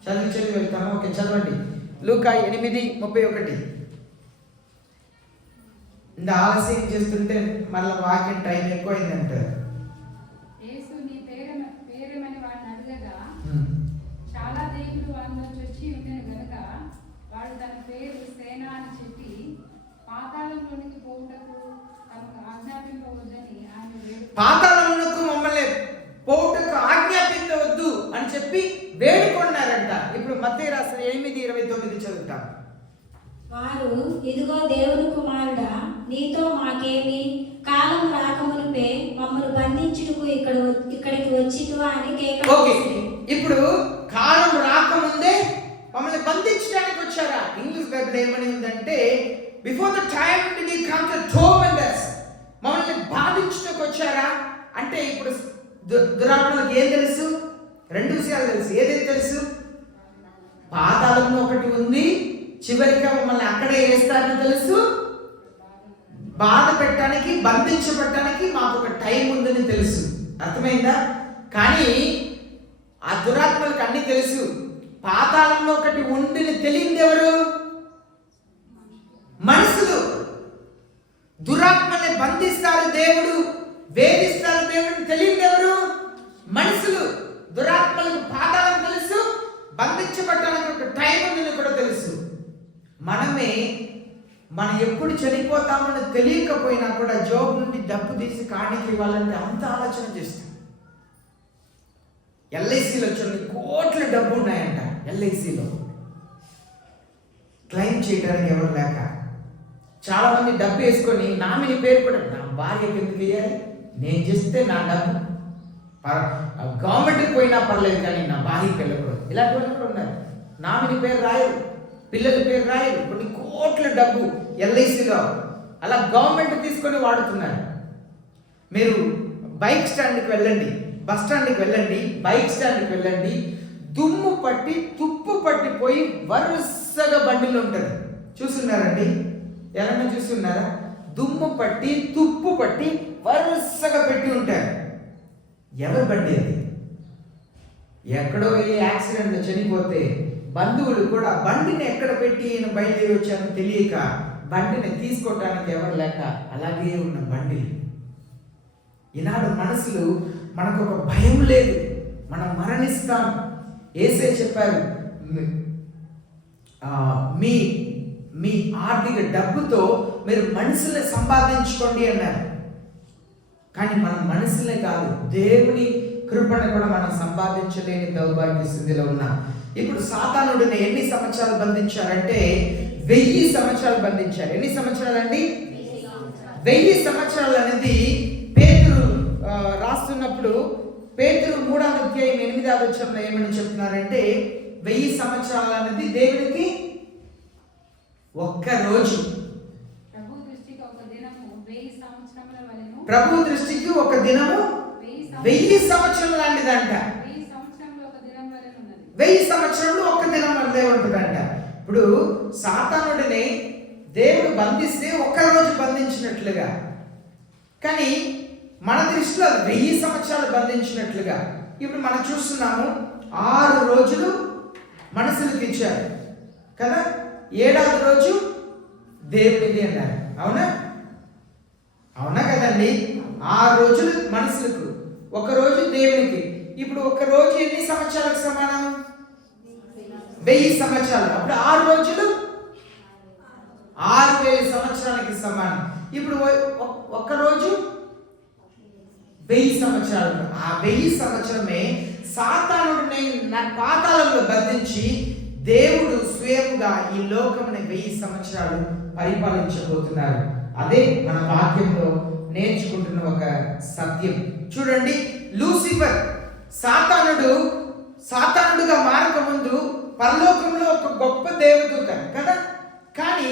చదివి వెళ్తామా? ఓకే, చదవండి. లూకా 8:31. ఇంత ఆలస్యం చేస్తుంటే మళ్ళీ వాక్యం టైం ఎక్కువైందంటారు. యేసు నీ పేరేమని వాడిని అడగగా చాలా దేవుడు వాడిని వచ్చి ఉండేను గనుక వాడు తన పేరు సేన అని చెప్పి పాతాళంలోనికి పోవుటకు తమకు ఆజ్ఞాపింపవద్దని ఆయన పాతాళమునకు మమ్మల్ని పోవుటకు ఆజ్ఞాపించవద్దు అని చెప్పి వేడుకొన్నారంట. ఇప్పుడు మత్తయి రాసిన 8:29 చదువుతాం. వారు, ఇదిగో దేవుని కుమారుడా, నీతో మాకేమి, కాలం రాకమునిపే మమ్మల్ని బంధించుటకు ఇక్కడికి వచ్చితువా అని కేకలు. ఇప్పుడు కాలం రాకముందే మమ్మల్ని బంధించడానికి వచ్చారా? ఇంగ్లీష్ బైబిల్ ఏమని ఉందంటే, before the time did he come to torment us, మమ్మల్ని బాధించడానికి వచ్చారా అంటే ఇప్పుడు దురాత్మలకు ఏం తెలుసు? 2 విషయాలు తెలుసు. ఏదైతే తెలుసు? పాతాళంలో ఒకటి ఉంది, చివరిగా మమ్మల్ని అక్కడే వేస్తారని తెలుసు. బాధ పెట్టడానికి, బంధించబట్టడానికి మాకు ఒక టైం ఉందని తెలుసు. అర్థమైందా? కానీ ఆ దురాత్మలకు అన్ని తెలుసు. పాతాళంలో ఒకటి ఉండిని తెలియదు ఎవరు? మనుషులు. దురాత్మల్ని బంధిస్తారు దేవుడు, వేధిస్తారు దేవుడిని తెలియదు ఎవరు? మనుషులు. దురాత్మలకు పాతాళం తెలుసు, బంధించబట్టడానికి ఒక టైం ఉందని కూడా తెలుసు. మనం ఎప్పుడు చనిపోతామని తెలియకపోయినా కూడా జోబు నుండి డబ్బు తీసి కాణికి ఇవ్వాలంటే అంత ఆలోచన చేస్తాం. ఎల్ఐసిలో చూడండి, కోట్ల డబ్బు ఉన్నాయంట. ఎల్ఐసిలో క్లెయిమ్ చేయడానికి ఎవరు లేక చాలా మంది డబ్బు వేసుకొని నామిని పేరు కూడా, నా భార్యకి ఎందుకు వేయాలి, నేను చేస్తే నా డబ్బు గవర్నమెంట్కి పోయినా పర్లేదు కానీ నా భార్యకి వెళ్ళకూడదు. ఇలాంటి వాళ్ళు కూడా ఉన్నారు. నామిని పేరు రాయరు, పిల్లల పేరు రాయరు, కొన్ని కోట్ల డబ్బు ఎల్ఐసిలో అలా గవర్నమెంట్ తీసుకొని వాడుతున్నారు. మీరు బైక్ స్టాండ్కి వెళ్ళండి, బస్ స్టాండ్కి వెళ్ళండి, బైక్ స్టాండ్కి వెళ్ళండి, దుమ్ము పట్టి తుప్పు పట్టిపోయి వరుసగా బండిలు ఉంటుంది. చూస్తున్నారండి? ఎవరైనా చూస్తున్నారా? దుమ్ము పట్టి తుప్పు పట్టి వరుసగా పెట్టి ఉంటారు. ఎవరి బండి అది? ఎక్కడో ఏ యాక్సిడెంట్లో చనిపోతే బంధువులు కూడా బండిని ఎక్కడ పెట్టి ఈయన బయలుదేరి వచ్చారో తెలియక బండిని తీసుకోవటానికి ఎవరు లేక అలాగే ఉన్న బండి. ఈనాడు మనసులు మనకు ఒక భయం లేదు, మనం మరణిస్తాం. యేసే చెప్పారు, మీ మీ ఆర్థిక డబ్బుతో మీరు మనుషుల్ని సంపాదించుకోండి అన్నారు. కానీ మనం మనుషులే కాదు, దేవుని కృపను కూడా మనం సంపాదించలేని దౌర్భాగ్య స్థితిలో ఉన్నాం. ఇప్పుడు సాతానుడిని ఎన్ని సంవత్సరాలు బంధించారంటే 1000 సంవత్సరాలు బంధించారు. ఎన్ని సంవత్సరాలు అండి? 1000 సంవత్సరాలు అనేది పేతురు రాస్తున్నప్పుడు పేతురు 3వ అధ్యాయం 8వ వచనంలో ఏమని చెప్తున్నారంటే 1000 సంవత్సరాలు అనేది దేవునికి ఒక్క రోజు. ప్రభు దృష్టికి ఒక దినము 1000 సంవత్సరముల వలెను. ప్రభు దృష్టికి ఒక దినము 1000 సంవత్సరం లాంటిదంట. 1000 సంవత్సరంలో ఒక దినం వలెను ఉన్నది. 1000 సంవత్సరంలో ఒక దినం వల్లే ఉంటుందంట. ఇప్పుడు సాతానుడిని దేవుడు బంధిస్తే ఒక్క రోజు బంధించినట్లుగా, కానీ మన దృష్టిలో 1000 సంవత్సరాలు బంధించినట్లుగా. ఇప్పుడు మనం చూస్తున్నాము 6 రోజులు మనసులకు ఇచ్చారు కదా, 7వ రోజు దేవుడిది అన్నారు. అవునా? అవునా కదండి? 6 రోజులు మనుషులకు, ఒక రోజు దేవునికి. ఇప్పుడు ఒక రోజు ఎన్ని సంవత్సరాలకు సమానం? 1000 సంవత్సరాలు. అప్పుడు 6 రోజులు 6000 సంవత్సరాలకి సమానం. ఇప్పుడు ఒక్క రోజు 1000 సంవత్సరాలు. ఆ 1000 సంవత్సరమే సాతానుడిని పాతాళంలో బంధించి దేవుడు స్వయంగా ఈ లోకముని 1000 సంవత్సరాలు పరిపాలించబోతున్నారు. అదే మన వాక్యంలో నేర్చుకుంటున్న ఒక సత్యం. చూడండి, లూసిఫర్ సాతానుడుగా మారక ముందు పరలోకంలో ఒక గొప్ప దేవదూత కదా, కానీ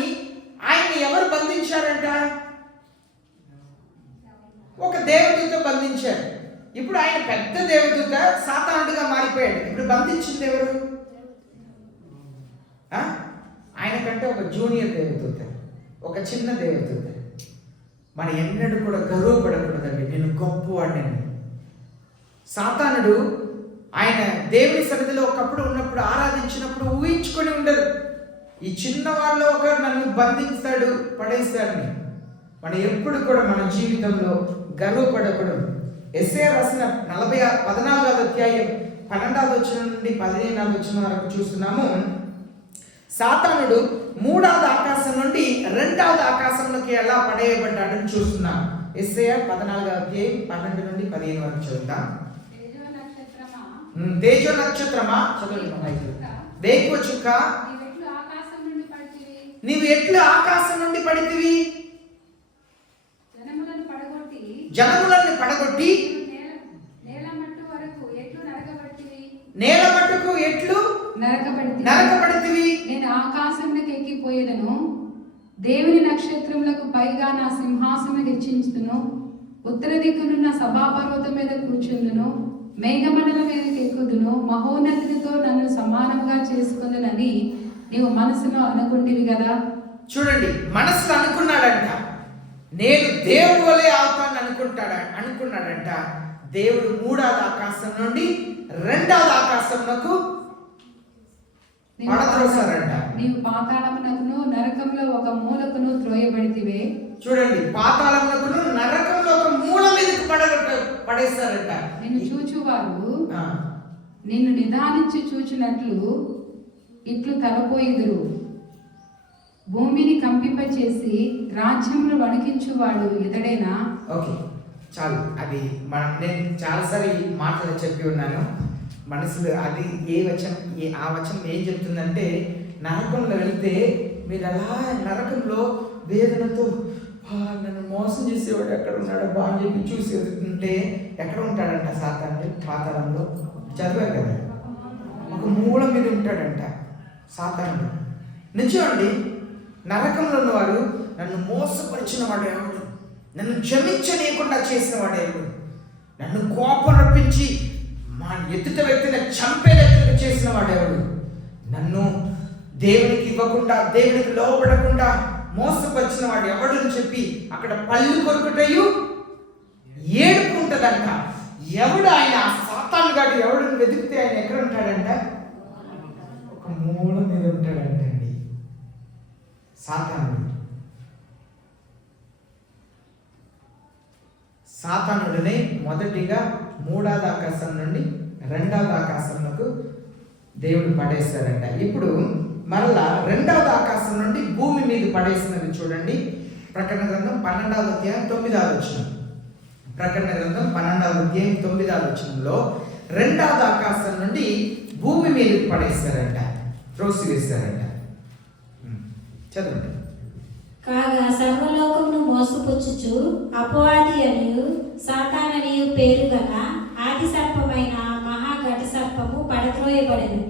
ఆయన ఎవరు బంధించారంట? ఒక దేవదూత బంధించారు. ఇప్పుడు ఆయన పెద్ద దేవదూత సాతానుడుగా మారిపోయాడు. ఇప్పుడు బంధించింది ఎవరు? ఆయన కంటే ఒక జూనియర్ దేవదూత, ఒక చిన్న దేవదూత. మన ఎన్నడూ కూడా గర్వపడకూడదండి, నేను గొప్పవాడిని. సాతానుడు ఆయన దేవుని సన్నిధిలో ఒకప్పుడు ఉన్నప్పుడు ఆరాధించినప్పుడు ఊహించుకొని ఉండదు, ఈ చిన్నవాళ్ళు ఒకరు నన్ను బంధిస్తాడు పడేస్తాడని. మనం ఎప్పుడు కూడా మన జీవితంలో గర్వపడకూడదు. యెషయా రాసిన 14వ అధ్యాయం 12వ వచనం నుండి 15వ వచనం వరకు చూస్తున్నాము. సాతానుడు 3వ ఆకాశం నుండి 2వ ఆకాశంలోకి ఎలా పడేయబడ్డాడని చూస్తున్నాం. యెషయా 14వ అధ్యాయం 12 నుండి 15 వరకు చదువుతాం. తేజో నక్షత్రమా, వేకువ చుక్క, నీవు ఎట్లు ఆకాశం నుండి పడితివి? జనములను పడగొట్టి నేల మట్టుకు ఎట్లు నరకబడితివి. నేను ఆకాశంలోకి ఎక్కిపోయేదను, దేవుని నక్షత్రములకు పైగా నా సింహాసనం హెచ్చించును, ఉత్తర దిక్కునున్న సభాపర్వతం మీద కూర్చుందును, మేఘమండలం మీదకి ఎక్కుదును, మహోన్నతితో నన్ను సమానంగా చేసుకుందునని నీవు మనసులో అనుకుంటివి కదా. చూడండి, మనసులో అనుకున్నాడంట, నేను దేవుడు వలె అవుతాను అనుకున్నాడంట. దేవుడు 3వ ఆకాశం నుండి 2వ ఆకాశంలోకి పడద్రోసారంట. నీవు పాతాళమునకును నరకంలో ఒక మూలకును త్రోయబడితివే. చూడండి, పాతాళమునకును నరకంలో ఒక మూల మీదకి పడేస్తారంట. నిన్ను చూచువారు నిన్ను నిదానించి చూచినట్లు ఇట్లు తలపోయిదురు, భూమిని కంపింపచేసి రాజ్యమును వణికించువాడు ఇతడేనా? ఓకే, చాలు. అది నేను చాలాసారి ఈ మాటలు చెప్పి ఉన్నాను. మనసులో అది ఆ వచనం ఏం చెప్తుందంటే, నరకంలో వెళితే మీరు అలా నరకంలో వేదనతో నన్ను మోసం చేసేవాడు ఎక్కడ ఉన్నాడో అని చెప్పి చూసి ఉంటే ఎక్కడ ఉంటాడంట సాతానుడు? పాతాళంలో. చదివారు కదా, ఒక మూల మీద ఉంటాడంట సాతానుడు. నిజమండి, నరకంలో ఉన్నవారు నన్ను మోసపరిచిన వాడు ఎవడు, నన్ను క్షమించనీయకుండా చేసిన వాడు ఎవడు, నన్ను కోపం రప్పించి మా ఎదుట వ్యక్తిని చంపేటట్టుగా చేసిన వాడెవడు? నన్ను దేవునికి ఇవ్వకుండా, దేవునికి లోబడకుండా మోసపరిచిన వాడు ఎవడు అని చెప్పి అక్కడ పళ్ళు కొరుకుటయు ఏడుపు ఉంటుందంట. ఎవడు ఆయన సాతాను గాడు ఎవడిని వెతికితే ఆయన ఎక్కడ ఉంటాడంట? ఒక మూల మీద ఉంటాడంటండి సాతానుడు. సాతానుడిని మొదటిగా 3వ ఆకాశం నుండి 2వ ఆకాశంలోకి దేవుడు పడేశారంట. ఇప్పుడు మరలా 2వ ఆకాశం నుండి భూమి మీద పడేసినది చూడండి. ప్రకటన గ్రంథం 12వ అధ్యాయం 9వ వచనం. ప్రకటన గ్రంథం 12వ అధ్యాయం 9వ వచనంలో 2వ ఆకాశం నుండి భూమి మీద పడేశారంట, త్రోసివేశారంట. చదవండి. కాగా సర్వలోకమును మోసపుచ్చుచు అపవాది అనియు సాతాననియు పేరు గల ఆది సర్పమైన మహాఘట సర్పము పడద్రోయబడెను.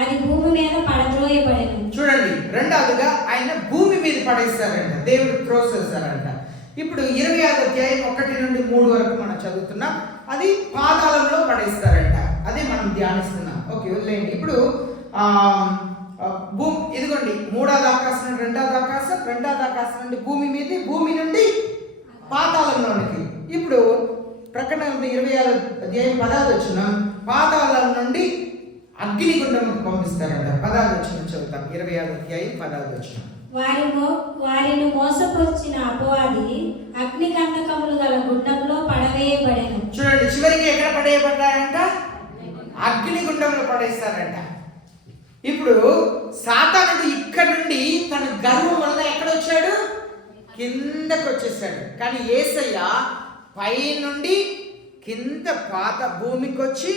అది భూమి మీద పడద్రోయబడెను. చూడండి, రెండవదిగా ఆయన భూమి మీద పడేశారంట, దేవుడు త్రోసేశారంట. ఇప్పుడు 20వ అధ్యాయం 1 నుండి 3 వరకు మనం చదువుతున్నాం. అది పాతాళంలో పడేస్తారంట. అదే మనం ధ్యానిస్తున్నాం. ఓకే, వదిలేయండి. ఇప్పుడు ఇదిగోండి 3వ ఆకాశం నుండి 2వ ఆకాశం, 2వ ఆకాశం నుండి భూమి మీద, భూమి నుండి పాతాళంలోనికి. ఇప్పుడు ప్రకటన 20వ అధ్యాయం 10వ వచనం, పాతాళం నుండి అగ్నిగుండముకు పంపిస్తారంట. 10వ వచనం చదువుతాం. 20వ అధ్యాయం 10వ వచనం. వారిని మోసపరిచిన అపవాది అగ్ని గంధకములు గల గుండంలో పడవేయబడెను. చూడండి, చివరికి ఎక్కడ పడేయబడ్డారంట? అగ్నిగుండంలో పడేస్తారంట. ఇప్పుడు సాతానుడు ఇక్కడ నుండి తన గర్వం వల్ల ఎక్కడ వచ్చాడు? కిందకు వచ్చేసాడు. కానీ యేసయ్య పై నుండి కింద భూమికి వచ్చి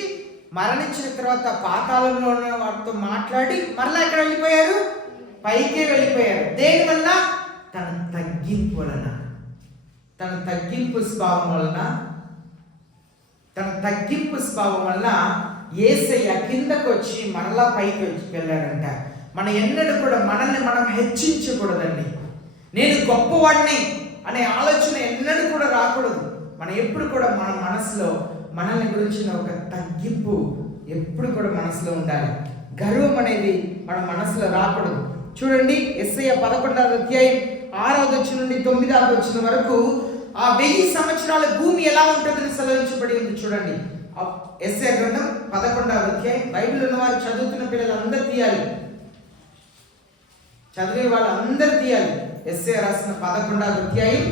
మరణించిన తర్వాత పాతాళంలో ఉన్న వాటితో మాట్లాడి మరలా ఎక్కడ వెళ్ళిపోయారు? పైకే వెళ్ళిపోయారు. దేనివల్ల? తన తగ్గింపు వలన, తన తగ్గింపు స్వభావం వలన యేసయ్య కిందకు వచ్చి మరలా పైకి వెళ్ళాడంట. మనం ఎన్నడూ కూడా మనల్ని మనం హెచ్చించకూడదండి. నేను గొప్పవాడిని అనే ఆలోచన ఎన్నడూ కూడా రాకూడదు. మనం ఎప్పుడు కూడా మన మనసులో మనల్ని గురించిన ఒక తగ్గింపు ఎప్పుడు కూడా మనసులో ఉండాలి. గర్వం అనేది మన మనసులో రాకూడదు. చూడండి, యెషయా 11వ అధ్యాయం 6వ వచనం నుండి 9వ వచనం వరకు ఆ 1000 సంవత్సరాల భూమి ఎలా ఉంటుందని సెలవించబడి ఉంది. చూడండి, యెషయా గ్రంథం 11వ అధ్యాయం. బైబిల్ ఉన్న వారు, చదువుతున్న పిల్లలందరూ తీయాలి, చదివే వాళ్ళందరూ తీయాలి. యెషయా రాసిన 11వ అధ్యాయం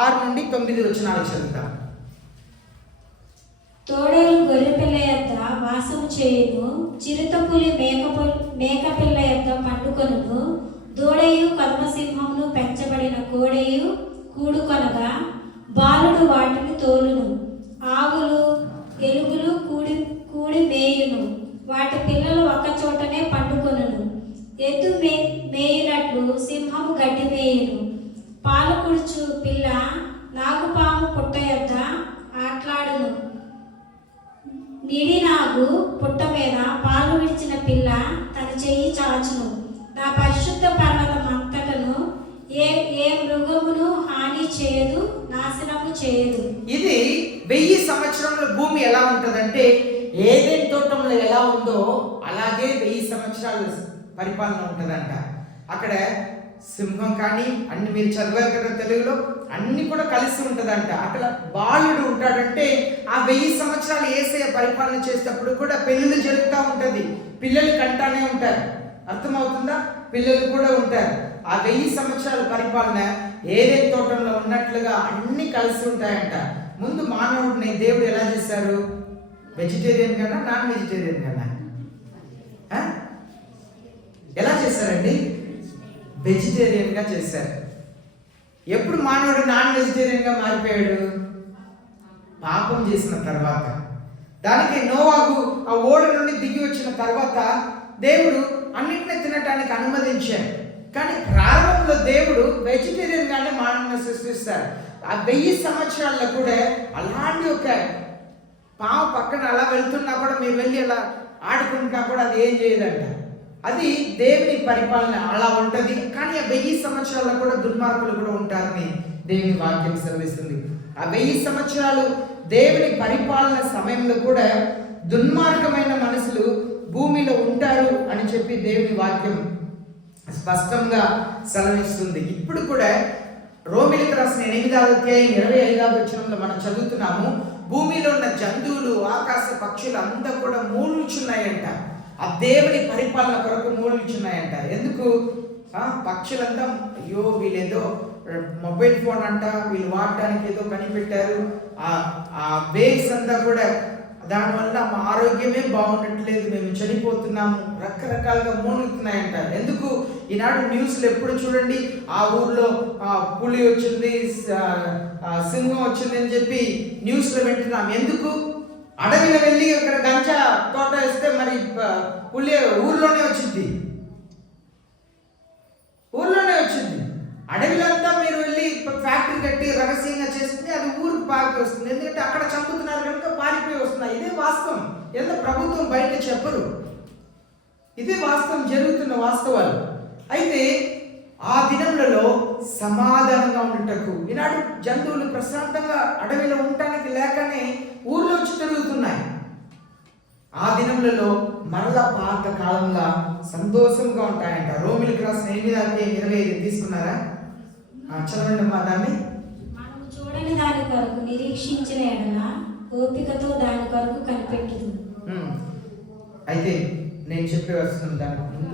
6 నుండి 9 వచనాలు చదువుతాం. తోడేలు గొర్రెపిల్ల యొద్ద వాసము చేయును, చిరుతపులి మేకపిల్ల యొద్ద పండుకొనును, దూడయు కర్మసింహమును పెంచబడిన కోడెయు కూడుకొనగా బాలుడు వాటిని తోలును. ఆవులు ఎలుగులు కూడి మేయును, వాటి పిల్లలు ఒక చోటనే పండుకొనును. ఎద్దు మేయునట్లు సింహము గడ్డి మేయును. పాలు కుడుచు పిల్ల నాగుపాము పుట్ట యొద్ద ఆట్లాడును. నిడినాగు పుట్ట మీద పాలు విడిచిన పిల్ల తన చెయ్యి చాచును. నా పరిశుద్ధ పర్వతం అంతటను ఏ మృగమును హాని చేయదు, నాశనము చేయదు. ఇది 1000 సంవత్సరముల భూమి ఎలా ఉంటుందంటే, ఏదైనా తోటంలో ఎలా ఉందో అలాగే 1000 సంవత్సరాల పరిపాలన ఉంటుందంట. అక్కడ సింహం కానీ అన్ని మీరు చదివారు కదా తెలుగులో, అన్ని కూడా కలిసి ఉంటుందంట. అక్కడ బాలుడు ఉంటాడంటే ఆ 1000 సంవత్సరాలు యేసయ్య పరిపాలన చేసేటప్పుడు కూడా పెళ్ళిళ్ళు జరుగుతూ ఉంటుంది, పిల్లలు కంటానే ఉంటారు. అర్థమవుతుందా? పిల్లలు కూడా ఉంటారు. ఆ 1000 సంవత్సరాల పరిపాలన ఏదైనా తోటంలో ఉన్నట్లుగా అన్ని కలిసి ఉంటాయంట. ముందు మానవుడిని దేవుడు ఎలా చేశారు? వెజిటేరియన్ కన్నా నాన్ వెజిటేరియన్ కన్నా ఎలా చేశారండి? వెజిటేరియన్గా చేశారు. ఎప్పుడు మానవుడు నాన్ వెజిటేరియన్గా మారిపోయాడు? పాపం చేసిన తర్వాత. దానికి నోవాహు ఆ ఓడ నుండి దిగి వచ్చిన తర్వాత దేవుడు అన్నింటినీ తినటానికి అనుమతించాడు. కానీ ప్రారంభంలో దేవుడు వెజిటేరియన్గానే మానవుని సృష్టిస్తారు. ఆ 1000 సంవత్సరాల్లో కూడా అలాంటి ఒక పాము పక్కన అలా వెళ్తున్నా కూడా మీరు వెళ్ళి అలా ఆడుకుంటున్నా కూడా అది ఏం చేయదంట. అది దేవుని పరిపాలన అలా ఉంటుంది. కానీ ఆ 1000 సంవత్సరాల్లో కూడా దుర్మార్గులు కూడా ఉంటారని దేవుని వాక్యం సెలవిస్తుంది. ఆ 1000 సంవత్సరాలు దేవుని పరిపాలన సమయంలో కూడా దుర్మార్గమైన మనుషులు భూమిలో ఉంటారు అని చెప్పి దేవుని వాక్యం స్పష్టంగా సెలవిస్తుంది. ఇప్పుడు కూడా రోమిలకు రాసిన 8వ అధ్యాయం 25వ వచనంలో మనం చదువుతున్నాము, భూమిలో ఉన్న జంతువులు, ఆకాశ పక్షులు అంతా కూడా మూలుచున్నాయంట. ఆ దేవుని పరిపాలన కొరకు మూలుచున్నాయంట. ఎందుకు? పక్షులంతా అయ్యో వీళ్ళేదో మొబైల్ ఫోన్ అంట, వీళ్ళు వాడటానికి ఏదో కనిపెట్టారు, ఆ వేవ్స్ అంతా కూడా దానివల్ల మా ఆరోగ్యమే బాగుండట్లేదు, మేము చనిపోతున్నాము, రకరకాలుగా మూలుగుతున్నాయంట. ఎందుకు? ఈనాడు న్యూస్లో ఎప్పుడు చూడండి ఆ ఊర్లో పులి వచ్చింది, సింహం వచ్చింది అని చెప్పి న్యూస్లో వింటున్నాం. ఎందుకు? అడవిలో వెళ్ళి అక్కడ గంజా తోట వేస్తే మరి పులి ఊర్లోనే వచ్చింది, ఊర్లోనే వచ్చింది. అడవిలంతా మీరు వెళ్ళి ఫ్యాక్టరీ కట్టి రహస్యంగా చేస్తుంది, అది ఊరికి పారిపోయి వస్తుంది. ఎందుకంటే అక్కడ చంపుతున్నారు కనుక పారిపోయి వస్తున్నాయి. ఇదే వాస్తవం. ఎంత ప్రభుత్వం బయట చెప్పరు, ఇదే వాస్తవం, జరుగుతున్న వాస్తవాలు. అయితే ఆ దినములలో సమాధానంగా ఉండుటకు ఈనాడు జంతువులు ప్రశాంతంగా అడవిలో ఉండటానికి లేకనే ఊర్లోంచి తిరుగుతున్నాయి. ఆ దినములలో మరలా పాత కాలంలో సంతోషంగా ఉంటాయంట. రోమిలకు రాసిన 8వ అధ్యాయం 25 తీసుకున్నారా? చదవండి మా దాన్ని. మనము చూడని దాని కొరకు నిరీక్షించిన ఎడల ఓపికతో దాని కొరకు కనిపెట్టుదు. అయితే నేను చెప్పే వస్తున్నాను దాని ముందు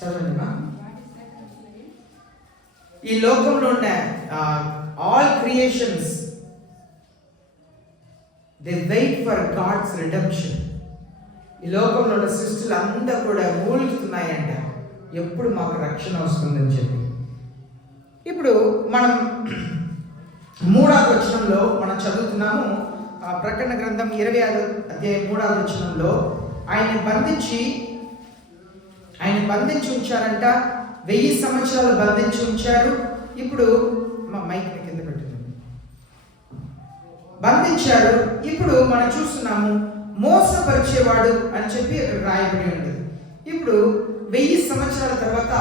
చదవండి మా. ఈ లోకంలో ఉన్న all creations they wait for God's redemption. ఈ లోకంలో ఉన్న సృష్టిలు అంతా కూడా మూలుగుతున్నాయంట, ఎప్పుడు మాకు రక్షణ వస్తుందని చెప్పి. ఇప్పుడు మనం 3వ వచనంలో మనం చదువుతున్నాము, ప్రకటన గ్రంథం 25వ అధ్యాయం 3వ వచనంలో ఆయన బంధించి ఉంచారంట. 1000 సంవత్సరాలు బంధించి ఉంచారు. ఇప్పుడు మా మైక్ కింద పెట్టింది, బంధించారు. ఇప్పుడు మనం చూస్తున్నాము మోసపరిచేవాడు అని చెప్పి అక్కడ రాయబడి ఉంది. ఇప్పుడు 1000 సంవత్సరాల తర్వాత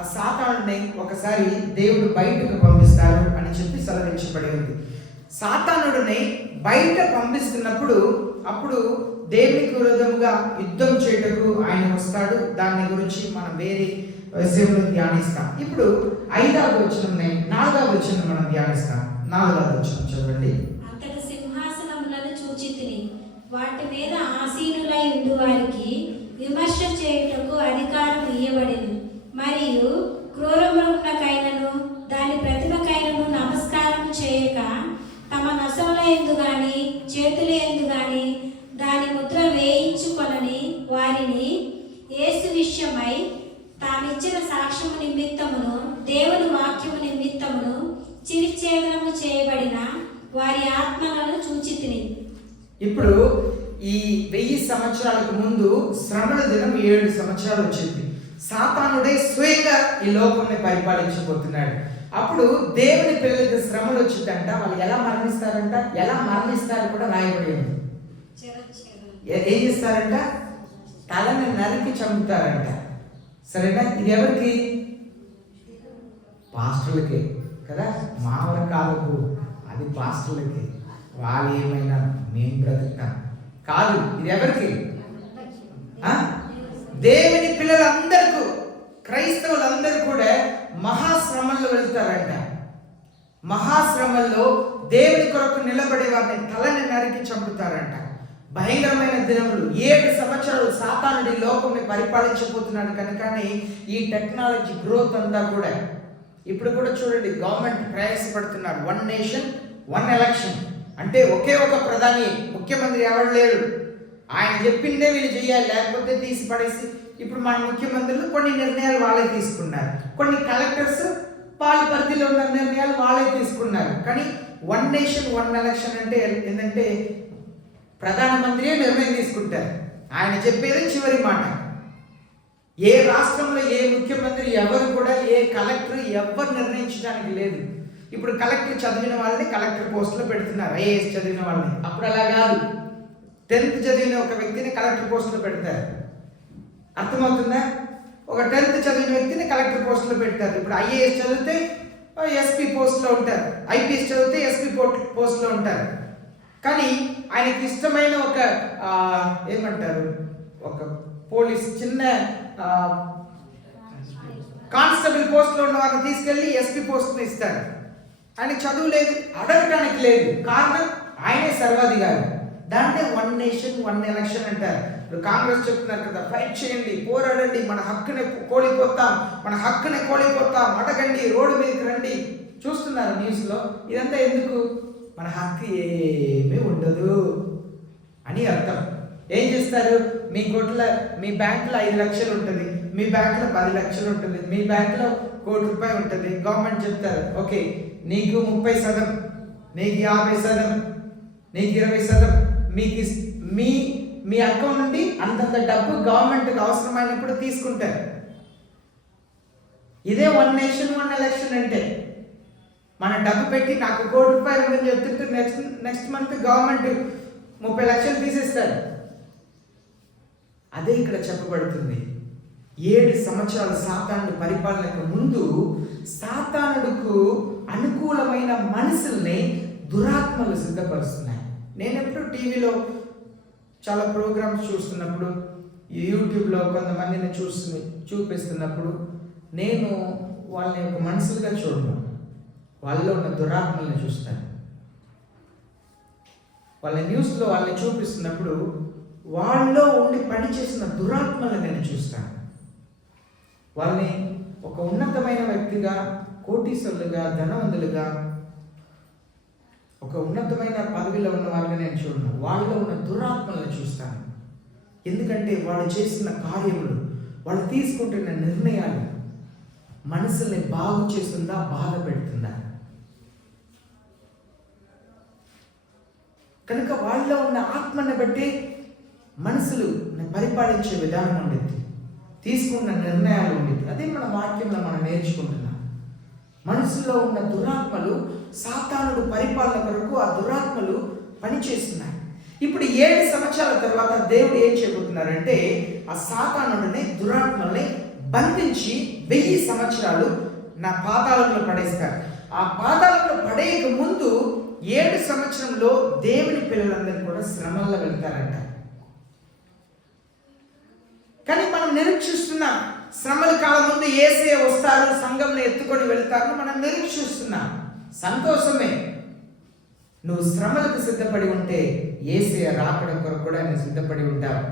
ఆ సాతానుడిని ఒకసారి దేవుడు బయటకు పంపిస్తారు అని చెప్పి సెలవించబడి ఉంది. సాతానుడిని బయట పంపిస్తున్నప్పుడు అప్పుడు దేవునికి విరోధముగా యుద్ధం చేయటకు ఆయన వస్తాడు. దాని గురించి మనం వేరే విషయంలో ధ్యానిస్తాం. ఇప్పుడు 5వ వచనం 4వ వచనం మనం ధ్యానిస్తాం. 4వ వచనం చదవండి. అంతటి సింహాసనములను చూచితిని, వాటి మీద ఆసీనులై ఉండు వారికి విమర్శ చేయుటకు అధికారం ఇయ్యబడింది. మరియు క్రూరమృగమునకైనను దాని ప్రతిమకైనను నమస్కారం చేయక తమ నసముల యందు గాని చేతుల యందు గాని దాని ముద్ర వేయించుకొనని వారిని యేసు విషయమై తామిచ్చిన సాక్ష్యము నిమిత్తమును దేవుని వాక్యము నిమిత్తమును చిరిచ్ఛేదనము చేయబడిన వారి ఆత్మలను చూచితిని. ఇప్పుడు ఈ 1000 సంవత్సరాలకు ముందు శ్రమల దినం 7 సంవత్సరాలు వచ్చింది. సాతానుడే స్వయంగా ఈ లోకాన్ని పరిపాలించబోతున్నాడు. అప్పుడు దేవుని పిల్లలకి శ్రమలు వచ్చిందంట. వాళ్ళు ఎలా మరణిస్తారంట, ఎలా మరణిస్తారు కూడా రాయబడి ఉంది. ఏం చేస్తారంట? తలని నరికి చంపుతారంట. సరేనా? ఇది ఎవరికి? పాస్టర్లకి కదా, మామూలు కాలకు, అది పాస్టర్లకి. వాళ్ళు ఏమైనా మేము బ్రతుకుతాం కాదు. ఇది ఎవరికి? దేవుని పిల్లలందరికీ, క్రైస్తవులందరూ కూడా మహాశ్రమంలో వెళ్తారంట. మహాశ్రమంలో దేవుని కొరకు నిలబడి వారిని తలని నరికి చంపుతారంట. భయంకరమైన దినములు. 7 సంవత్సరాలు సాతానుడి లోకంని పరిపాలించబోతున్నాడు కనుకనే ఈ టెక్నాలజీ గ్రోత్ అంతా కూడా ఇప్పుడు కూడా చూడండి, గవర్నమెంట్ ప్రయాసపడుతున్నారు. 1 నేషన్ 1 ఎలక్షన్ అంటే ఒకే ఒక ప్రధాని, ముఖ్యమంత్రి ఎవరు లేడు, ఆయన చెప్పిందే వీళ్ళు చేయాలి, లేకపోతే తీసి పడేసి. ఇప్పుడు మన ముఖ్యమంత్రులు కొన్ని నిర్ణయాలు వాళ్ళే తీసుకున్నారు, కొన్ని కలెక్టర్స్ వాళ్ళ పరిధిలో ఉన్న నిర్ణయాలు వాళ్ళే తీసుకున్నారు. కానీ 1 నేషన్ 1 ఎలక్షన్ అంటే ఏంటంటే ప్రధానమంత్రియే నిర్ణయం తీసుకుంటారు, ఆయన చెప్పేదే చివరి మాట. ఏ రాష్ట్రంలో ఏ ముఖ్యమంత్రి ఎవరు కూడా, ఏ కలెక్టర్ ఎవరు నిర్ణయించడానికి లేదు. ఇప్పుడు కలెక్టర్ చదివిన వాళ్ళని కలెక్టర్ పోస్టులో పెడుతున్నారు, ఐఏఎస్ చదివిన వాళ్ళని. అప్పుడు అలా కాదు, 10th చదివిన ఒక వ్యక్తిని కలెక్టర్ పోస్టులో పెడతారు. అర్థమవుతుందా? ఒక 10th చదివిన వ్యక్తిని కలెక్టర్ పోస్టులో పెడతారు. ఇప్పుడు ఐఏఎస్ చదివితే ఎస్పీ పోస్ట్లో ఉంటారు, ఐపీఎస్ చదివితే ఎస్పీ పోస్ట్లో ఉంటారు. కానీ ఆయనకి ఇష్టమైన ఒక ఏమంటారు, ఒక పోలీస్ చిన్న కానిస్టేబుల్ పోస్ట్లో ఉన్న వారిని తీసుకెళ్ళి ఎస్పీ పోస్ట్ని ఇస్తారు. ఆయనకి చదువు లేదు, అడగటానికి లేదు, కారణం ఆయనే సర్వాధికారి. దాంట్లో 1 నేషన్ 1 ఎలక్షన్ అంటారు. ఇప్పుడు కాంగ్రెస్ చెప్తున్నారు కదా, ఫైట్ చేయండి, పోరాడండి, మన హక్కుని కోల్పోతాం, అడగండి, రోడ్డు మీదకి రండి. చూస్తున్నారు న్యూస్లో. ఇదంతా ఎందుకు? మన హక్కు ఏమీ ఉండదు అని అర్థం. ఏం చేస్తారు? మీ బ్యాంకులో 5 లక్షలు ఉంటుంది, మీ బ్యాంకులో 10 లక్షలు ఉంటుంది, మీ బ్యాంకులో ₹1,00,00,000 ఉంటుంది. గవర్నమెంట్ చెప్తారు, ఓకే నీకు 30%, నీకు 50%, నీకు 20%, మీకు మీ అకౌంట్ నుండి అంతంత డబ్బు గవర్నమెంట్కి అవసరమైనప్పుడు తీసుకుంటారు. ఇదే 1 నేషన్ 1 ఎలక్షన్ అంటే మన డబ్బు పెట్టి నాకు ₹1,00,00,000 ఉందని చెప్తుంటే నెక్స్ట్ మంత్ గవర్నమెంట్ 30 లక్షలు తీసేస్తారు. అదే ఇక్కడ చెప్పబడుతుంది. 7 సంవత్సరాల సాతానుడి పరిపాలనకు ముందు సాతానుడుకు అనుకూలమైన మనుషుల్ని దురాత్మలు సిద్ధపరుస్తున్నాయి. నేను ఎప్పుడు టీవీలో చాలా ప్రోగ్రామ్స్ చూస్తున్నప్పుడు, యూట్యూబ్లో కొంతమందిని చూపిస్తున్నప్పుడు నేను వాళ్ళని ఒక మనుషులుగా చూడను, వాళ్ళలో ఉన్న దురాత్మల్ని చూస్తాను. వాళ్ళ న్యూస్లో వాళ్ళని చూపిస్తున్నప్పుడు వాళ్ళలో ఉండి పనిచేసిన దురాత్మలను నేను చూస్తాను. వాళ్ళని ఒక ఉన్నతమైన వ్యక్తిగా, కోటీశ్వరులుగా, ధనవంతులుగా, ఒక ఉన్నతమైన పదవిలో ఉన్న వాళ్ళని నేను చూడను, వాళ్ళలో ఉన్న దురాత్మలను చూస్తాను. ఎందుకంటే వాళ్ళు చేసిన కార్యములు, వాళ్ళు తీసుకుంటున్న నిర్ణయాలు మనసుల్ని బాగు చేస్తుందా, బాధ పెడుతుందా? కనుక వాళ్ళలో ఉన్న ఆత్మని బట్టి మనసులు పరిపాలించే విధానం ఉండింది, తీసుకున్న నిర్ణయాలు ఉండింది. అదే మన వాక్యంలో మనం నేర్చుకుంటున్నాం. మనసులో ఉన్న దురాత్మలు సాతానుడు పరిపాలన కొరకు ఆ దురాత్మలు పనిచేస్తున్నాయి. ఇప్పుడు 7 సంవత్సరాల తర్వాత దేవుడు ఏం చేయబోతున్నారంటే ఆ సాతానుడిని, దురాత్మల్ని బంధించి 1000 సంవత్సరాలు నా పాతాళంలో పడేస్తారు. ఆ పాతాళంలో పడేయక ముందు 7 సంవత్సరంలో దేవుని పిల్లలందరూ కూడా శ్రమల్లో వెళ్తారంట. కానీ మనం నిరీక్షిస్తున్నాం, శ్రమల కాలం ముందు యేసయ్య వస్తారు, సంఘంలో ఎత్తుకొని వెళ్తారు, మనం నిరీక్షిస్తున్నాం. సంతోషమే. నువ్వు శ్రమలకు సిద్ధపడి ఉంటే యేసయ్య రాకడ కొరకు కూడా నువ్వు సిద్ధపడి ఉంటావు.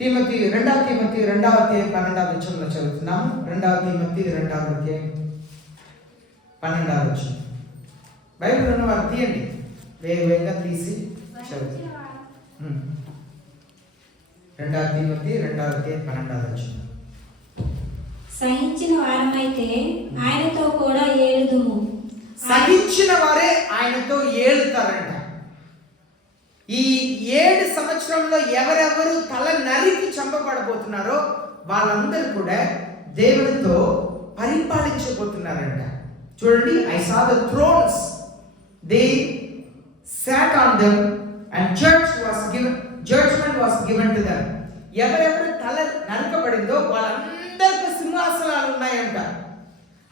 2 తిమోతి 2వ అధ్యాయం 12వ వచనంలో చదువుతున్నాము. 2 తిమోతి 2వ అధ్యాయం 12వ వచనం. బైబిల్ ఉన్న వారు తీయండి, వేగంగా తీసి చదువు. 2 తిమోతి 2వ అధ్యాయం 12వ వచనం. సహించిన వారమైతే ఆయనతో కూడా ఏలుదుము. సహించిన వారే ఆయనతో ఏలుతారంట. ఈ 7 సంవత్సరంలో ఎవరెవరు తల నరికి చంపబడబోతున్నారో వాళ్ళందరూ కూడా దేవునితో పరిపాలించబోతున్నారంట. చూడండి, I saw the thrones, they sat on them and judgment was given to them. ఎవరెవరు తల నరకబడిందో వాళ్ళందరికీ సింహాసనాలు ఉన్నాయంట.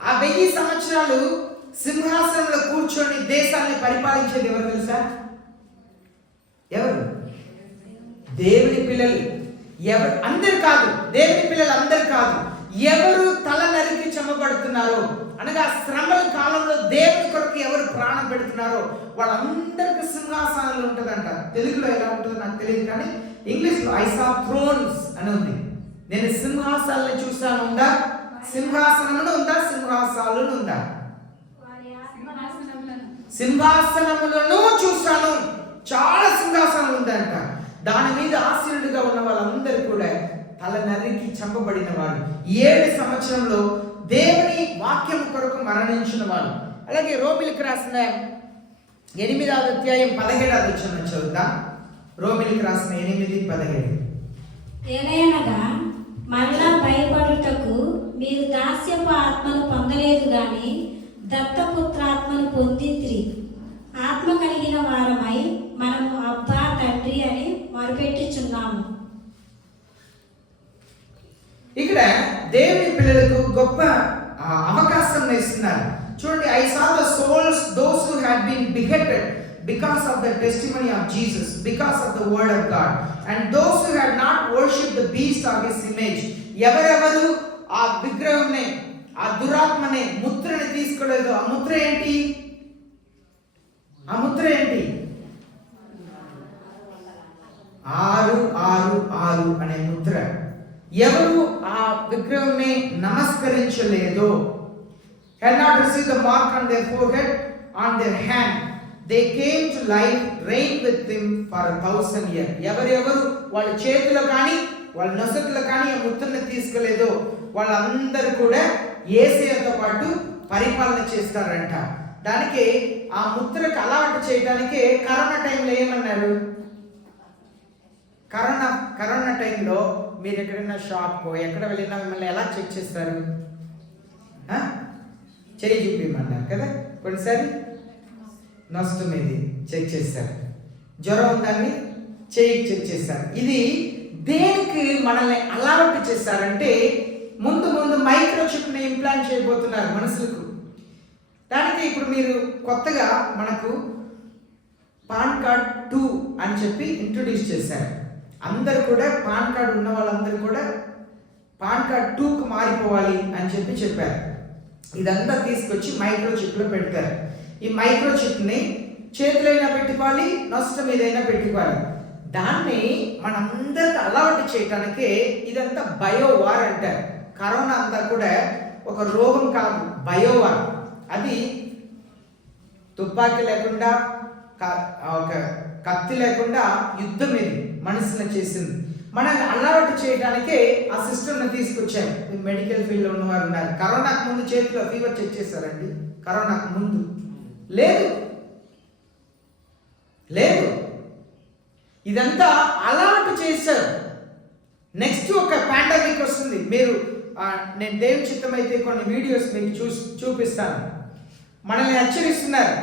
ఆ 1000 సంవత్సరాలు సింహాసనంలో కూర్చొని దేశాన్ని పరిపాలించేది ఎవరు తెలుసా? ఎవరు? దేవుని పిల్లలు. ఎవరు? అందరు కాదు, దేవుని పిల్లలు అందరు కాదు. ఎవరు తల నరికి చంపబడుతున్నారో, అనగా శ్రమల కాలంలో దేవుని కొరకు ఎవరు ప్రాణం పెడుతున్నారో వాళ్ళందరికీ సింహాసనాలు ఉంటుందంట. తెలుగులో ఎలా ఉంటుందో నాకు తెలియదు, కానీ ఇంగ్లీష్లో I saw thrones అని ఉంది. నేను సింహాసనాలను చూసాను. ఉందా? సింహాసనమును ఉందా? సింహాసనాలను ఉందా? సింహాసనములను చూశాను. చాలా సింహాసనం ఉందంట. దాని మీద ఆసీనుడిగా ఉన్న వాళ్ళందరూ కూడా తల నరికి చంపబడిన వాడు, 7 సంవత్సరంలో దేవుని వాక్యం కొరకు మరణించిన వాడు. అలాగే రోమిలికి రాసిన 8వ అధ్యాయం 17వ వచనం చదువుతాం. రోమిలికి రాసిన 8:17. ఏలయనగా మరలా భయపడుటకు మీరు దాస్యపు ఆత్మను పొందలేదు గాని దత్తపుత్రాత్మను పొందింద్రి. ఆత్మ కలిగిన వారమై మనము అబ్బా తండ్రి అని మొరపెట్టుచున్నాము. ఇక్కడ దేవుని పిల్లలకు గొప్ప అవకాశం ఇస్తున్నారు. చూడండి, I saw the souls those who had been beheaded because of the testimony of Jesus, because of the word of God, and those who had not worshipped the beast or his image. ఎవరెవరు ఆ విగ్రహంని, ఆ దురాత్మని, ముద్రని తీసుకోలేదు. ఆ ముద్ర ఏంటి? ఆ ముద్ర ఏంటి? 666 అనే ముద్ర. ఎవరు ఆ విగ్రహాన్ని నమస్కరించలేదో, had not received the mark on their forehead, on their hand, they came to life, reigned with him for 1000 years. ఎవరెవరు వాళ్ళ చేతులు కానీ వాళ్ళ నొసట్లో కానీ ఆ ముద్రను తీసుకోలేదో వాళ్ళందరూ కూడా యేసయ్యతో పాటు పరిపాలన చేస్తారంట. దానికి ఆ ముద్రకు అలవాటు చేయడానికి కరోనా టైంలో ఏమన్నారు? కరోనా టైంలో మీరు ఎక్కడైనా షాప్కో ఎక్కడ వెళ్ళినా మిమ్మల్ని ఎలా చెక్ చేస్తారు? చెయ్యి చూపిమన్నారు కదా. కొన్నిసారి నష్టం ఇది చెక్ చేస్తారు, జ్వరం ఉందని చెయ్యి చెక్ చేస్తారు. ఇది దేనికి మనల్ని అలవాటు చేస్తారంటే ముందు మైక్రోచిప్ని ఇంప్లాంట్ చేయబోతున్నారు మనుషులకు. దానికి ఇప్పుడు మీరు కొత్తగా మనకు పాన్ కార్డ్ 2 అని చెప్పి ఇంట్రొడ్యూస్ చేశారు. అందరు కూడా పాన్ కార్డ్ ఉన్న వాళ్ళందరూ కూడా పాన్ కార్డ్ 2కు మారిపోవాలి అని చెప్పారు. ఇదంతా తీసుకొచ్చి మైక్రోచిప్లో పెడతారు. ఈ మైక్రోచిప్ని చేతులైనా పెట్టుకోవాలి, నష్టం ఏదైనా పెట్టుకోవాలి. దాన్ని మనందరికి అలవాటు చేయటానికే ఇదంతా బయోవార్ అంటారు. కరోనా అంతా కూడా ఒక రోగం కాదు, బయోవార్. అది తుపాకీ లేకుండా, ఒక కత్తి లేకుండా యుద్ధం ఇది మనుషులను చేసింది. మనల్ని అలవాటు చేయడానికే ఆ సిస్టమ్ని తీసుకొచ్చారు. మెడికల్ ఫీల్డ్లో ఉన్నవారు ఉన్నారు. కరోనాకు ముందు చేతిలో ఫీవర్ చెక్ చేశారండి? కరోనాకు ముందు లేదు. ఇదంతా అలవాటు చేశారు. నెక్స్ట్ ఒక పాండమిక్ వస్తుంది. నేను దేవుని చిత్తమైతే కొన్ని వీడియోస్ మీకు చూపిస్తాను. మనల్ని హెచ్చరిస్తున్నారు.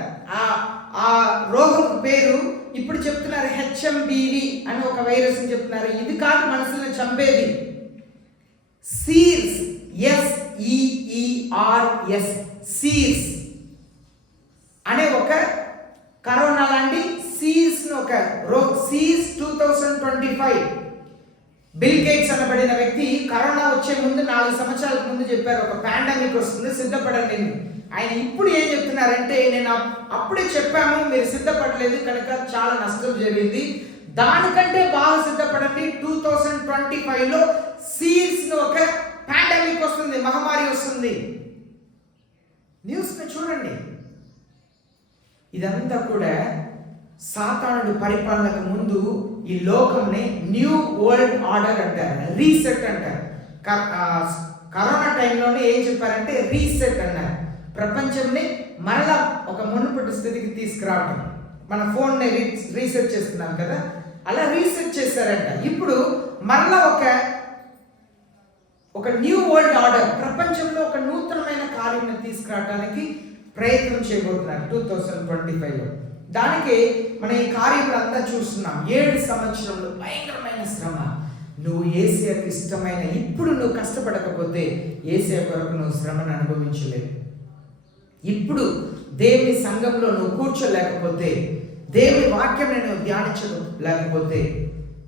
ఆ రోగం పేరు ఇప్పుడు చెప్తున్నారు HMBV అని ఒక వైరస్ అని చెప్తున్నారు. ఇది కాదు మనుషులను చంపేది. సీర్స్, SEERS, సీర్స్ అనే ఒక కరోనా లాంటి సీర్స్ ఒక రోగం. సీర్స్ 2025 బిల్ గేట్స్ అనబడిన వ్యక్తి కరోనా వచ్చే ముందు 4 సంవత్సరాల ముందు చెప్పారు, ఒక పాండమిక్ వస్తుంది, సిద్ధపడండి. ఆయన ఇప్పుడు ఏం చెప్తున్నారంటే, నేను అప్పుడే చెప్పాము, మీరు సిద్ధపడలేదు కనుక చాలా నష్టం జరిగింది, దానికంటే బాగా సిద్ధపడండి. 2025లో సీర్స్ ఒక పాండమిక్ వస్తుంది, మహమ్మారి వస్తుంది. న్యూస్ని చూడండి. ఇదంతా కూడా సాతానుడు పరిపాలనకు ముందు ఈ లోకంని న్యూ వరల్డ్ ఆర్డర్ అంటారు, రీసెట్ అంటారు. కరోనా టైంలోనే ఏం చెప్పారంటే రీసెట్ అన్నారు. ప్రపంచంని మరలా ఒక మునుపటి స్థితికి తీసుకురావటం. మన ఫోన్ని రీసెట్ చేస్తున్నాం కదా, అలా రీసెట్ చేశారంట. ఇప్పుడు మరలా ఒక న్యూ వరల్డ్ ఆర్డర్, ప్రపంచంలో ఒక నూతనమైన కార్యాన్ని తీసుకురావడానికి ప్రయత్నం చేయబోతున్నారు 2025లో. దానికి మనం ఈ కార్యములు అంతా చూస్తున్నాం. 7 సంవత్సరంలో భయంకరమైన శ్రమ. నువ్వు యేసయ్యకు ఇష్టమైన ఇప్పుడు నువ్వు కష్టపడకపోతే యేసయ్య కొరకు నువ్వు శ్రమను అనుభవించలేవు. ఇప్పుడు దేవుని సంఘంలో నువ్వు కూర్చోలేకపోతే, దేవుని వాక్యంని నువ్వు ధ్యానించలేకపోతే,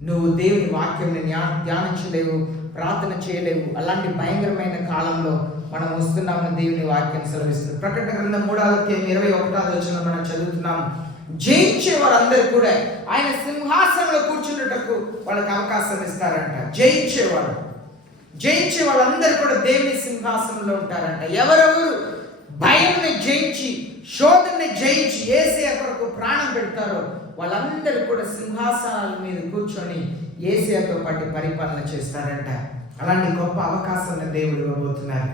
నువ్వు దేవుని వాక్యంని ధ్యానించలేవు, ప్రార్థన చేయలేవు. అలాంటి భయంకరమైన కాలంలో మనం వస్తున్నామని దేవుని వాక్యం సెలవిస్తుంది. ప్రకటన గ్రంథం 3:21 మనం చదువుతున్నాం. జయించే వారందరూ కూడా ఆయన సింహాసనంలో కూర్చున్నటకు వాళ్ళకి అవకాశం ఇస్తారంట. జయించే వాళ్ళందరూ కూడా దేవుని సింహాసనంలో ఉంటారంట. ఎవరెవరు భయంని జయించి, శోధనని జయించి యేసయ్య కొరకు ప్రాణం పెడతారో వాళ్ళందరూ కూడా సింహాసనాల మీద కూర్చొని యేసయ్యతో పాటు పరిపాలన చేస్తారంట. అలాంటి గొప్ప అవకాశాన్ని దేవుడు ఇవ్వబోతున్నారు.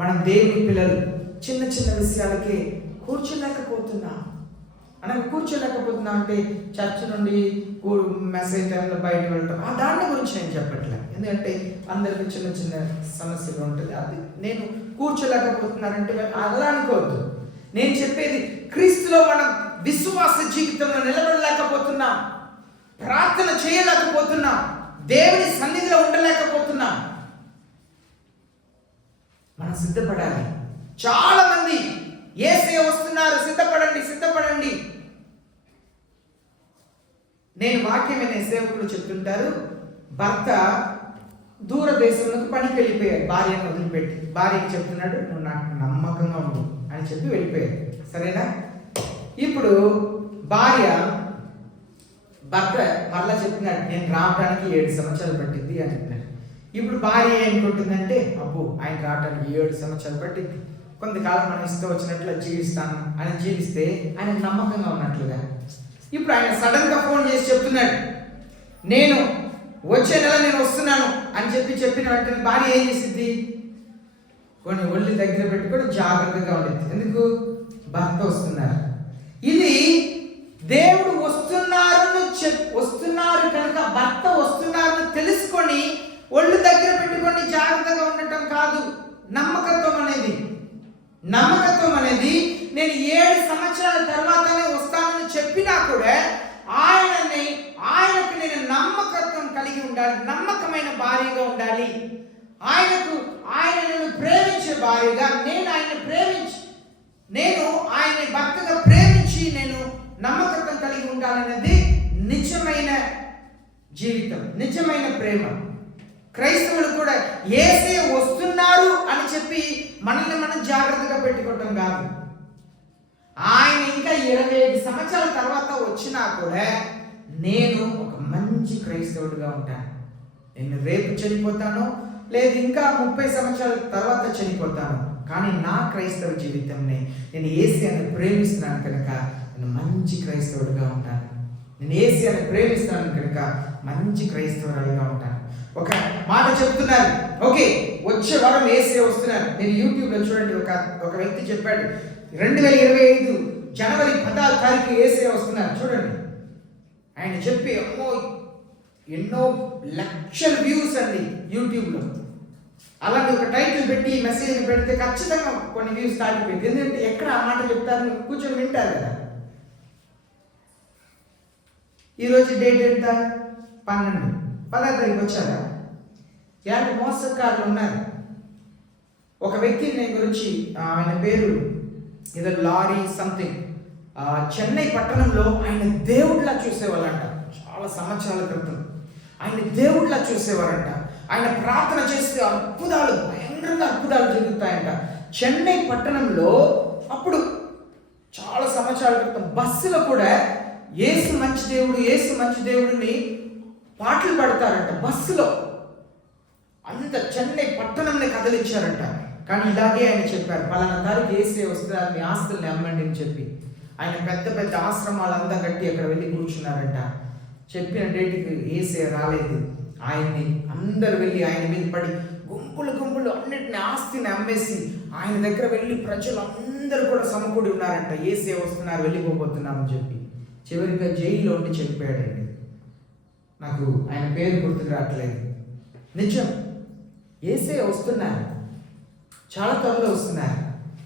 మనం దేవుని పిల్లలు చిన్న చిన్న విషయాలకే కూర్చోలేకపోతున్నాం అంటే చర్చ్ నుండి మెసేజ్ టైంలో బయట వెళ్ళటం, దాని గురించి నేను చెప్పట్లేదు. ఎందుకంటే అందరికి చిన్న చిన్న సమస్యలు ఉంటుంది. అది నేను కూర్చోలేకపోతున్నానంటే అలా అనుకోవద్దు. నేను చెప్పేది క్రీస్తులో మనం విశ్వాస జీవితంలో నిలబడలేకపోతున్నాం, ప్రార్థన చేయలేకపోతున్నాం, దేవుని సన్నిధిలో ఉండలేకపోతున్నాం. మనం సిద్ధపడాలి. చాలా మంది యేసయ్య వస్తున్నారు, సిద్ధపడండి సిద్ధపడండి. నేను వాక్యమైన సేవకులు చెప్తుంటారు, భర్త దూర దేశంలోకి పనికి వెళ్ళిపోయాడు, భార్యను వదిలిపెట్టి. భార్యకి చెప్తున్నాడు, నువ్వు నాకు నమ్మకంగా ఉండు అని చెప్పి వెళ్ళిపోయాడు. సరేనా? ఇప్పుడు భార్య భర్త మరలా చెప్తున్నాడు, నేను రావడానికి 7 సంవత్సరాలు పట్టింది అని చెప్పినాడు. ఇప్పుడు భార్య ఏమనుకుంటుందంటే, అబ్బో ఆయన రావడానికి 7 సంవత్సరాలు పట్టింది, కొంతకాలం మనం ఇష్టం వచ్చినట్లు జీవిస్తాను అని జీవిస్తే ఆయన నమ్మకంగా ఉన్నట్లుగా. ఇప్పుడు ఆయన సడన్ గా ఫోన్ చేసి చెప్తున్నాడు, నేను వచ్చే నెల నేను వస్తున్నాను అని చెప్పిన వెంటనే భార్య ఏం చేసింది? కొన్ని ఒళ్ళు దగ్గర పెట్టుకొని జాగ్రత్తగా ఉండేది. ఎందుకు? భర్త వస్తున్నారు. ఇది దేవుడు వస్తున్నారు కనుక భర్త వస్తున్నారని తెలుసుకొని ఒళ్ళు దగ్గర పెట్టుకొని జాగ్రత్తగా ఉండటం కాదు. నమ్మకత్వం అనేది నేను 7 సంవత్సరాల తర్వాతనే వస్తానని చెప్పినా కూడా ఆయనకు నేను నమ్మకత్వం కలిగి ఉండాలి, నమ్మకమైన భార్యగా ఉండాలి. ఆయనను ప్రేమించే భార్యగా నేను ఆయన్ని భర్తగా ప్రేమించి నేను నమ్మకత్వం కలిగి ఉండాలనేది నిజమైన జీవితం, నిజమైన ప్రేమ. క్రైస్తవులు కూడా యేసయ్య వస్తున్నారు అని చెప్పి మనల్ని మనం జాగ్రత్తగా పెట్టుకోవటం కాదు. ఆయన ఇంకా 25 సంవత్సరాల తర్వాత వచ్చినా కూడా నేను ఒక మంచి క్రైస్తవుడిగా ఉంటాను. నేను రేపు చనిపోతాను, లేదు ఇంకా 30 సంవత్సరాల తర్వాత చనిపోతాను, కానీ నా క్రైస్తవ జీవితంని నేను యేసయ్యను ప్రేమిస్తున్నాను కనుక నేను మంచి క్రైస్తవుడిగా ఉంటాను. నేను యేసయ్యను ప్రేమిస్తున్నాను కనుక మంచి క్రైస్తవుడిగా ఉంటాను. ఒక మాట చెప్తున్నారు, ఓకే వచ్చే వారం యేసయ్య వస్తున్నారు. నేను యూట్యూబ్లో చూడండి, ఒక వ్యక్తి చెప్పాడు 2025 జనవరి 16వ తారీఖు యేసయ్య వస్తున్నారు చూడండి. ఆయన చెప్పి ఎన్నో లక్షల వ్యూస్ అండి యూట్యూబ్లో. అలాంటి ఒక టైటిల్ పెట్టి మెసేజ్ పెడితే ఖచ్చితంగా కొన్ని వ్యూస్ దాటిపోయింది. ఎందుకంటే ఎక్కడ ఆ మాట చెప్తారు, కూర్చొని వింటారు కదా. ఈరోజు డేట్ ఎంత? 12. 10వ తారీఖు వచ్చారా? ఇలాంటి మోసకారులు ఉన్నారు. ఒక వ్యక్తి నేను గురించి, ఆయన పేరు ఏదో లారీ సంథింగ్, చెన్నై పట్టణంలో ఆయన దేవుడిలా చూసేవాళ్ళంట. చాలా సంవత్సరాల క్రితం ఆయన దేవుడిలా చూసేవారంట. ఆయన ప్రార్థన చేస్తే భయంకరంగా అద్భుతాలు జరుగుతాయంట. చెన్నై పట్టణంలో అప్పుడు చాలా సంవత్సరాల క్రితం బస్సులో కూడా యేసు మంచి దేవుడిని పాటలు పాడతారంట బస్సులో. అంత చెన్నై పట్టణంని కదిలించారంట. కానీ ఇలాగే ఆయన చెప్పారు, పలానా తారీఖు యేసయ్య వస్తున్నారు, మీ ఆస్తుల్ని అమ్మండి అని చెప్పి. ఆయన పెద్ద పెద్ద ఆశ్రమాలంతా కట్టి అక్కడ వెళ్ళి కూర్చున్నారంట. చెప్పిన డేట్కి యేసయ్య రాలేదు. ఆయన్ని అందరు వెళ్ళి ఆయన మీద పడి గుంపులు అన్నిటిని ఆస్తిని అమ్మేసి ఆయన దగ్గర వెళ్ళి ప్రజలు అందరూ కూడా సమకూడి ఉన్నారంట. యేసయ్య వస్తున్నారు, వెళ్ళిపోతున్నామని చెప్పి. చివరిగా జైల్లో ఉండి చనిపోయాడండి. నాకు ఆయన పేరు గుర్తుకు రావట్లేదు. నిజం, యేసయ్య వస్తున్నారు, చాలా త్వరలో వస్తున్నారు.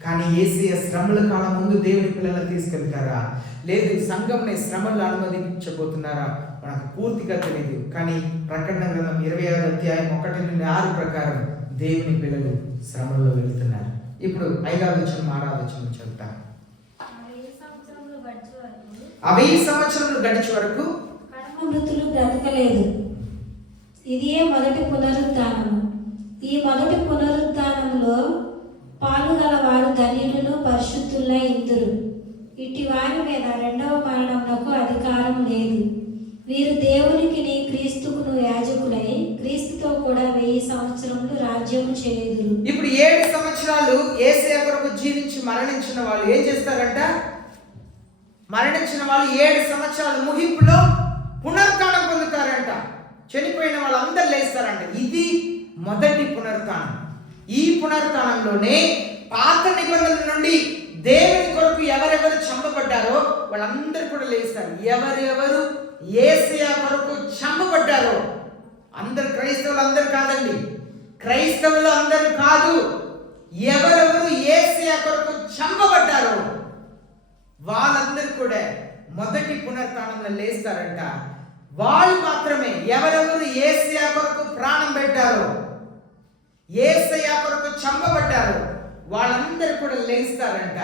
కానీ యేసయ్య శ్రమల కాలం ముందు దేవుని పిల్లలను తీసుకెళ్తారా, లేదు సంఘంని శ్రమలు అనుమతించబోతున్నారా మనకు పూర్తిగా తెలియదు. కానీ ప్రకటన గ్రంథం 26వ అధ్యాయం 1-6 ప్రకారం దేవుని పిల్లలు శ్రమల్లో వెళుతున్నారు. ఇప్పుడు 5వ వచనం 6వ వచనం చెప్తా. అవి సంవత్సరములు గడిచే వరకు మృతులు బ్రతకలేదు. ఇదే మొదటి పునరుద్ధానము. ఈ మొదటి పునరుద్ధానంలో పాలుగల వారు ధన్యులను పరిశుద్ధులై ఇందురు. ఇట్టి వారి మీద రెండవ మరణమునకు అధికారం లేదు. వీరు దేవునికి క్రీస్తుకును యాజకులై క్రీస్తుతో కూడా 1000 సంవత్సరములు రాజ్యము చేయుదురు. ఇప్పుడు 7 సంవత్సరాలు యేసయ్య కొరకు జీవించి మరణించిన వాళ్ళు ఏం చేస్తారంట? మరణించిన వాళ్ళు 7 సంవత్సరాల ముగింపులో పునరుత్థానం పొందుతారంట. చనిపోయిన వాళ్ళందరూ లేస్తారంట. ఇది మొదటి పునరుత్థానం. ఈ పునరుత్థానంలోనే పాత నిబంధనల నుండి దేవుని కొరకు ఎవరెవరు చంపబడ్డారో వాళ్ళందరూ కూడా లేస్తారు. ఎవరెవరు యేసయ్య కొరకు చంపబడ్డారో అందరు క్రైస్తవులు అందరూ కాదండి, క్రైస్తవులు అందరూ కాదు, ఎవరెవరు యేసయ్య కొరకు చంపబడ్డారో వాళ్ళందరూ కూడా మొదటి పునరుత్థానంలో లేస్తారంట. వాళ్ళు మాత్రమే ఎవరెవరు యేసయ్య కొరకు ప్రాణం పెట్టారో, యేసయ్య కొరకు చంపబడ్డారో వాళ్ళందరూ కూడా లేస్తారంట.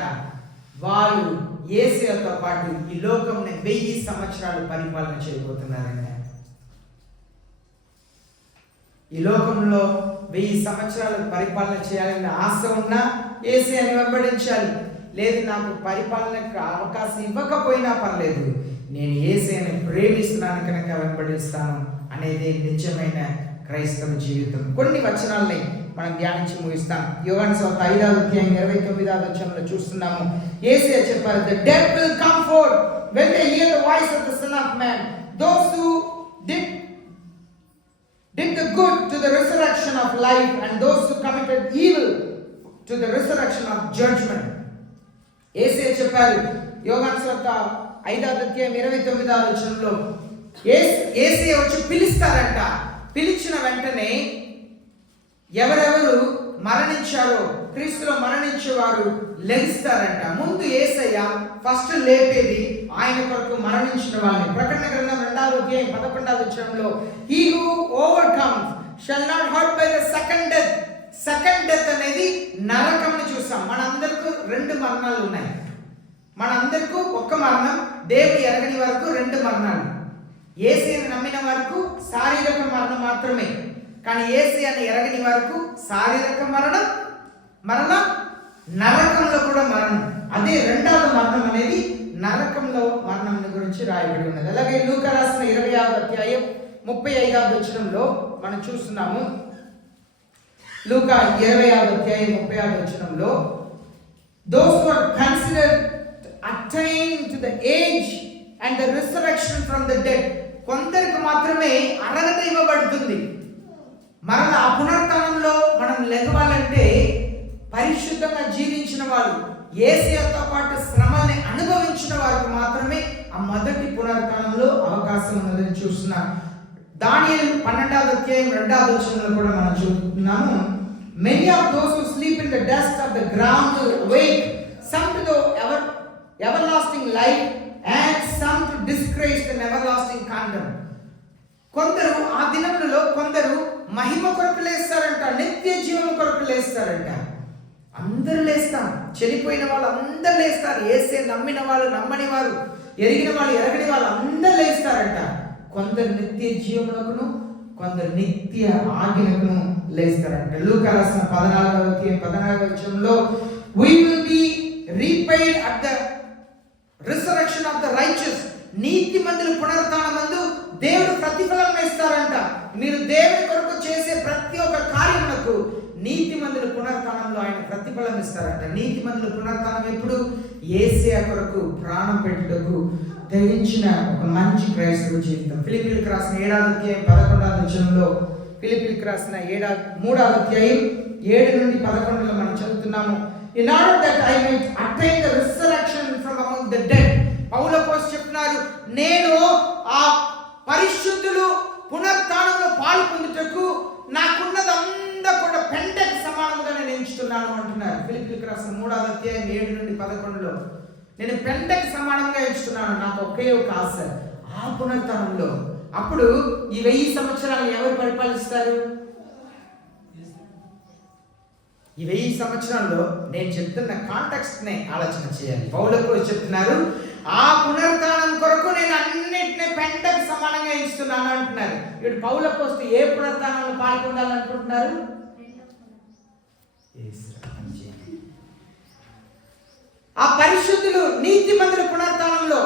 వాళ్ళు యేసయ్యతో పాటు ఈ లోకంని 1000 సంవత్సరాలు పరిపాలన చేయబోతున్నారంట. ఈ లోకంలో 1000 సంవత్సరాలు పరిపాలన చేయాలనే ఆశ ఉన్నా యేసయ్యని వెంబడించాలి. లేదు, నాకు పరిపాలనకు అవకాశం ఇవ్వకపోయినా పర్లేదు, నేను యేసయ్యని ప్రేమిస్తున్నాను కనుక వెంబడిస్తాను అనేది నిజమైన క్రైస్తవ జీవితం. కొన్ని వచనాలని మనం ధ్యానించి ముగిస్తాం. యోహాను సువార్త 5వ అధ్యాయం 29వ వచనంలో చూస్తున్నాము. యేసయ్య చెప్పారు, "The dead will come forth when they hear the voice of the Son of Man. Those who did the good to the resurrection of life, and those who committed evil to the resurrection of judgment." యేసయ్య చెప్పారు యోహాను సువార్త 5వ అధ్యాయం 29వ వచనంలో, యేసయ్య వచ్చి పిలుస్తారంట. పిలిచిన వెంటనే ఎవరెవరు మరణించారో, క్రీస్తులో మరణించేవారు లెగిస్తారంట. ముందు యేసయ్య ఫస్ట్ లేపేది ఆయన కొరకు మరణించిన వారిని. ప్రకటన గ్రంథం 2వ అధ్యాయం 11వ వచనంలో, "He who overcomes shall not hurt by the second death." Second death అనేది నరకంని చూసాం. మనందరికీ 2 మరణాలు ఉన్నాయి. మనందరికీ ఒక్క మరణం, దేవుని ఎరగని వరకు 2 మరణాలు. యేసయ్యను నమ్మిన వరకు శారీరక మరణం మాత్రమే. కానీ యేసయ్యను ఎరగని వరకు శారీరక మరణం, మరణం నరకంలో కూడా మరణం. అదే 2వ మరణం అనేది నరకంలో మరణం గురించి రాయబడి ఉన్నది. అలాగే లూకా రాసిన 20వ అధ్యాయం 35వ వచనంలో మనం చూస్తున్నాము. లూకా 20వ అధ్యాయం 30వ వచనంలో, "Those who are considered attained to the age and the resurrection from the dead." కొందరికి మాత్రమే అర్హత ఇవ్వబడుతుంది. మరలా ఆ పునరుత్థానంలో మనం లెగవాలంటే పరిశుద్ధంగా జీవించిన వారు, యేసయ్యతో పాటు శ్రమల్ని అనుభవించిన వారికి మాత్రమే ఆ మొదటి పునరుత్థానంలో అవకాశం ఉన్నదని చూస్తున్నాం. దానియేలు 12వ అధ్యాయం 2వ వచనంలో కూడా మనం చూస్తున్నాము. "Many of those who sleep in the dust of the ground will awake, some to the everlasting life and some to disgrace and everlasting condemn." కొందరు ఆ దినములలో కొందరు మహిమ కొరకు లేస్తారంట, నిత్య జీవము కొరకు లేస్తారంట. అందరూ లేస్తాం. చనిపోయిన వాళ్ళు అందరూ లేస్తారు. యేసయ్య నమ్మిన వాళ్ళు, నమ్మని వారు, ఎరిగిన వాళ్ళు, ఎరగని వాళ్ళు అందరూ లేస్తారంట. కొందరు నిత్య జీవమునకును, కొందరు నిత్య ఆజ్ఞకును లేస్తారంట. లూకా రాసిన 14వ అధ్యాయం 14వ వచనంలో, "We will be repaid at the resurrection of the righteous." నీతిమంతుల పునరుత్థానమందు దేవుడు ప్రతిఫలం ఇస్తారంట. మీరు దేవుని కొరకు చేసే ప్రతి ఒక్క కార్యములకు నీతిమంతుల పునరుత్థానంలో ఆయన ప్రతిఫలం ఇస్తారంట. నీతిమంతుల పునరుత్థానం ఎప్పుడు? యేసయ్య కొరకు ప్రాణం పెట్టుటకు ధరించిన ఒక మంచి క్రైస్తవ జీవితం. ఫిలిప్పీయులకు రాసిన 7వ అధ్యాయం 11వ వచనంలో, ఫిలిప్పీయులకు రాసిన 3వ అధ్యాయం 7 నుండి 11లో మనం చదువుతున్నాము. "In order that I might attain the resurrection from among the dead." పౌలు అపోస్తలుడు చెప్తున్నారు, నేను ఆ పరిశుద్ధులు పునరుత్థానంలో పాలు పొందుటకు నాకున్నదంతా కూడా పెంటకు సమానముగా నేను ఎంచుతున్నాను అంటున్నారు. ఫిలిప్పీయులకు రాసిన 3వ అధ్యాయం 7 నుండి 11లో, నేను పెంటకు సమానంగా ఎంచుతున్నాను. నాకు ఒకే ఒక ఆశ, ఆ పునరుత్థానంలో. అప్పుడు ఈ 1000 సంవత్సరాలు ఎవరు పరిపాలిస్తారు? ఈ 1000 సంవత్సరాల్లో నేను చెప్తున్న కాంటెక్స్ట్ నే ఆలోచన చేయాలి. పౌలు చెప్తున్నారు, ఆ పునరుత్థానం కొరకు నేను అన్నిటిని పెంటకు సమానంగా ఎంచుతున్నాను అంటున్నారు. ఇప్పుడు పౌలు అపోస్తలుడు ఏ పునరుత్థానంలో పాల్గొనాలనుకుంటున్నారు? ఆ పరిశుద్ధులు నీతిమంతుల పునరుత్థానంలో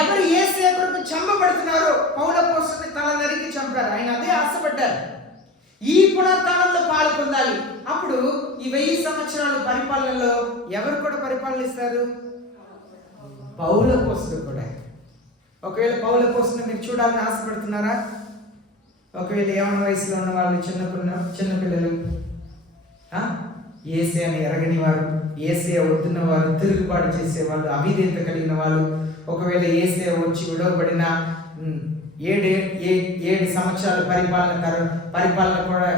ఎవరు యేసయ్య కొరకు చంపబడుతున్నారో పౌలు అపోస్తలుని తల నరికి చంపారు. ఆయన అదే ఆశపడ్డారు, ఈ పునరుత్థానంలో పాల్గొనాలి. అప్పుడు ఈ 1000 సంవత్సరాల పరిపాలనలో ఎవరు కూడా పరిపాలనిస్తారు? పౌలు అపోస్తలుడు కూడా. ఒకవేళ పౌలు అపోస్తలుని మీరు చూడాలని ఆశపడుతున్నారా? ఒకవేళ యవ్వన వయసులో ఉన్న వాళ్ళు, చిన్నపిల్లలు, యేసయ్యని ఎరగని వారు, యేసయ్య వద్దున్న వారు, తిరుగుబాటు చేసేవాళ్ళు, అవిధేయత కలిగిన వాళ్ళు, ఒకవేళ యేసయ్య వచ్చి విడవబడిన 7 సంవత్సరాల పరిపాలన కూడా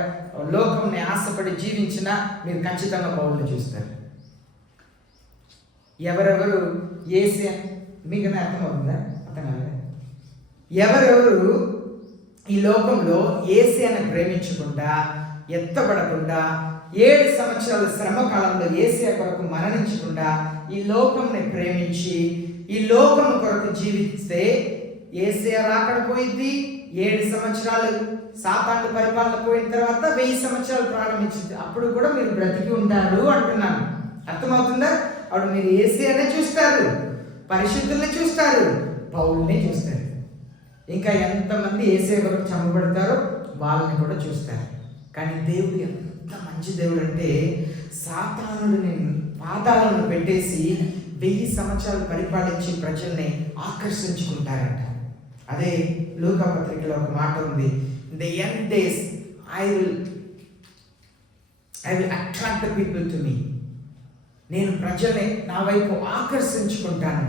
లోకంని ఆశపడి జీవించినా మీరు ఖచ్చితంగా పౌలుని చూస్తారు. ఎవరెవరు యేసయ్య, మీకు అర్థమవుతుందా? ఎవరెవరు ఈ లోకంలో యేసయ్యని ప్రేమించకుండా ఎత్తబడకుండా 7 సంవత్సరాల శ్రమ కాలంలో యేసయ్య కొరకు మరణించకుండా ఈ లోకంని ప్రేమించి ఈ లోకం కొరకు జీవిస్తే యేసయ్య రాకడ పోయింది. 7 సంవత్సరాలు సాతాను పరిపాలన పోయిన తర్వాత 1000 సంవత్సరాలు ప్రారంభించింది. అప్పుడు కూడా మీరు బ్రతికి ఉంటారు అంటున్నాను. అర్థమవుతుందా? అప్పుడు మీరు యేసయ్యనే చూస్తారు, పరిశుద్ధుల్ని చూస్తారు, పౌలుని చూస్తారు. ఇంకా ఎంతమంది యేసయ్య కొరకు చంపబడతారో వాళ్ళని కూడా చూస్తారు. కానీ దేవుడు ఎంత మంచి దేవుడు అంటే సాతానుడిని పాతాలను పెట్టేసి 1000 సంవత్సరాలు పరిపాలించి ప్రజల్ని ఆకర్షించుకుంటారంట. అదే లూకా పత్రికలో ఒక మాట ఉంది, in the end days I will attract the people to me. నేను ప్రజల్ని నా వైపు ఆకర్షించుకుంటాను.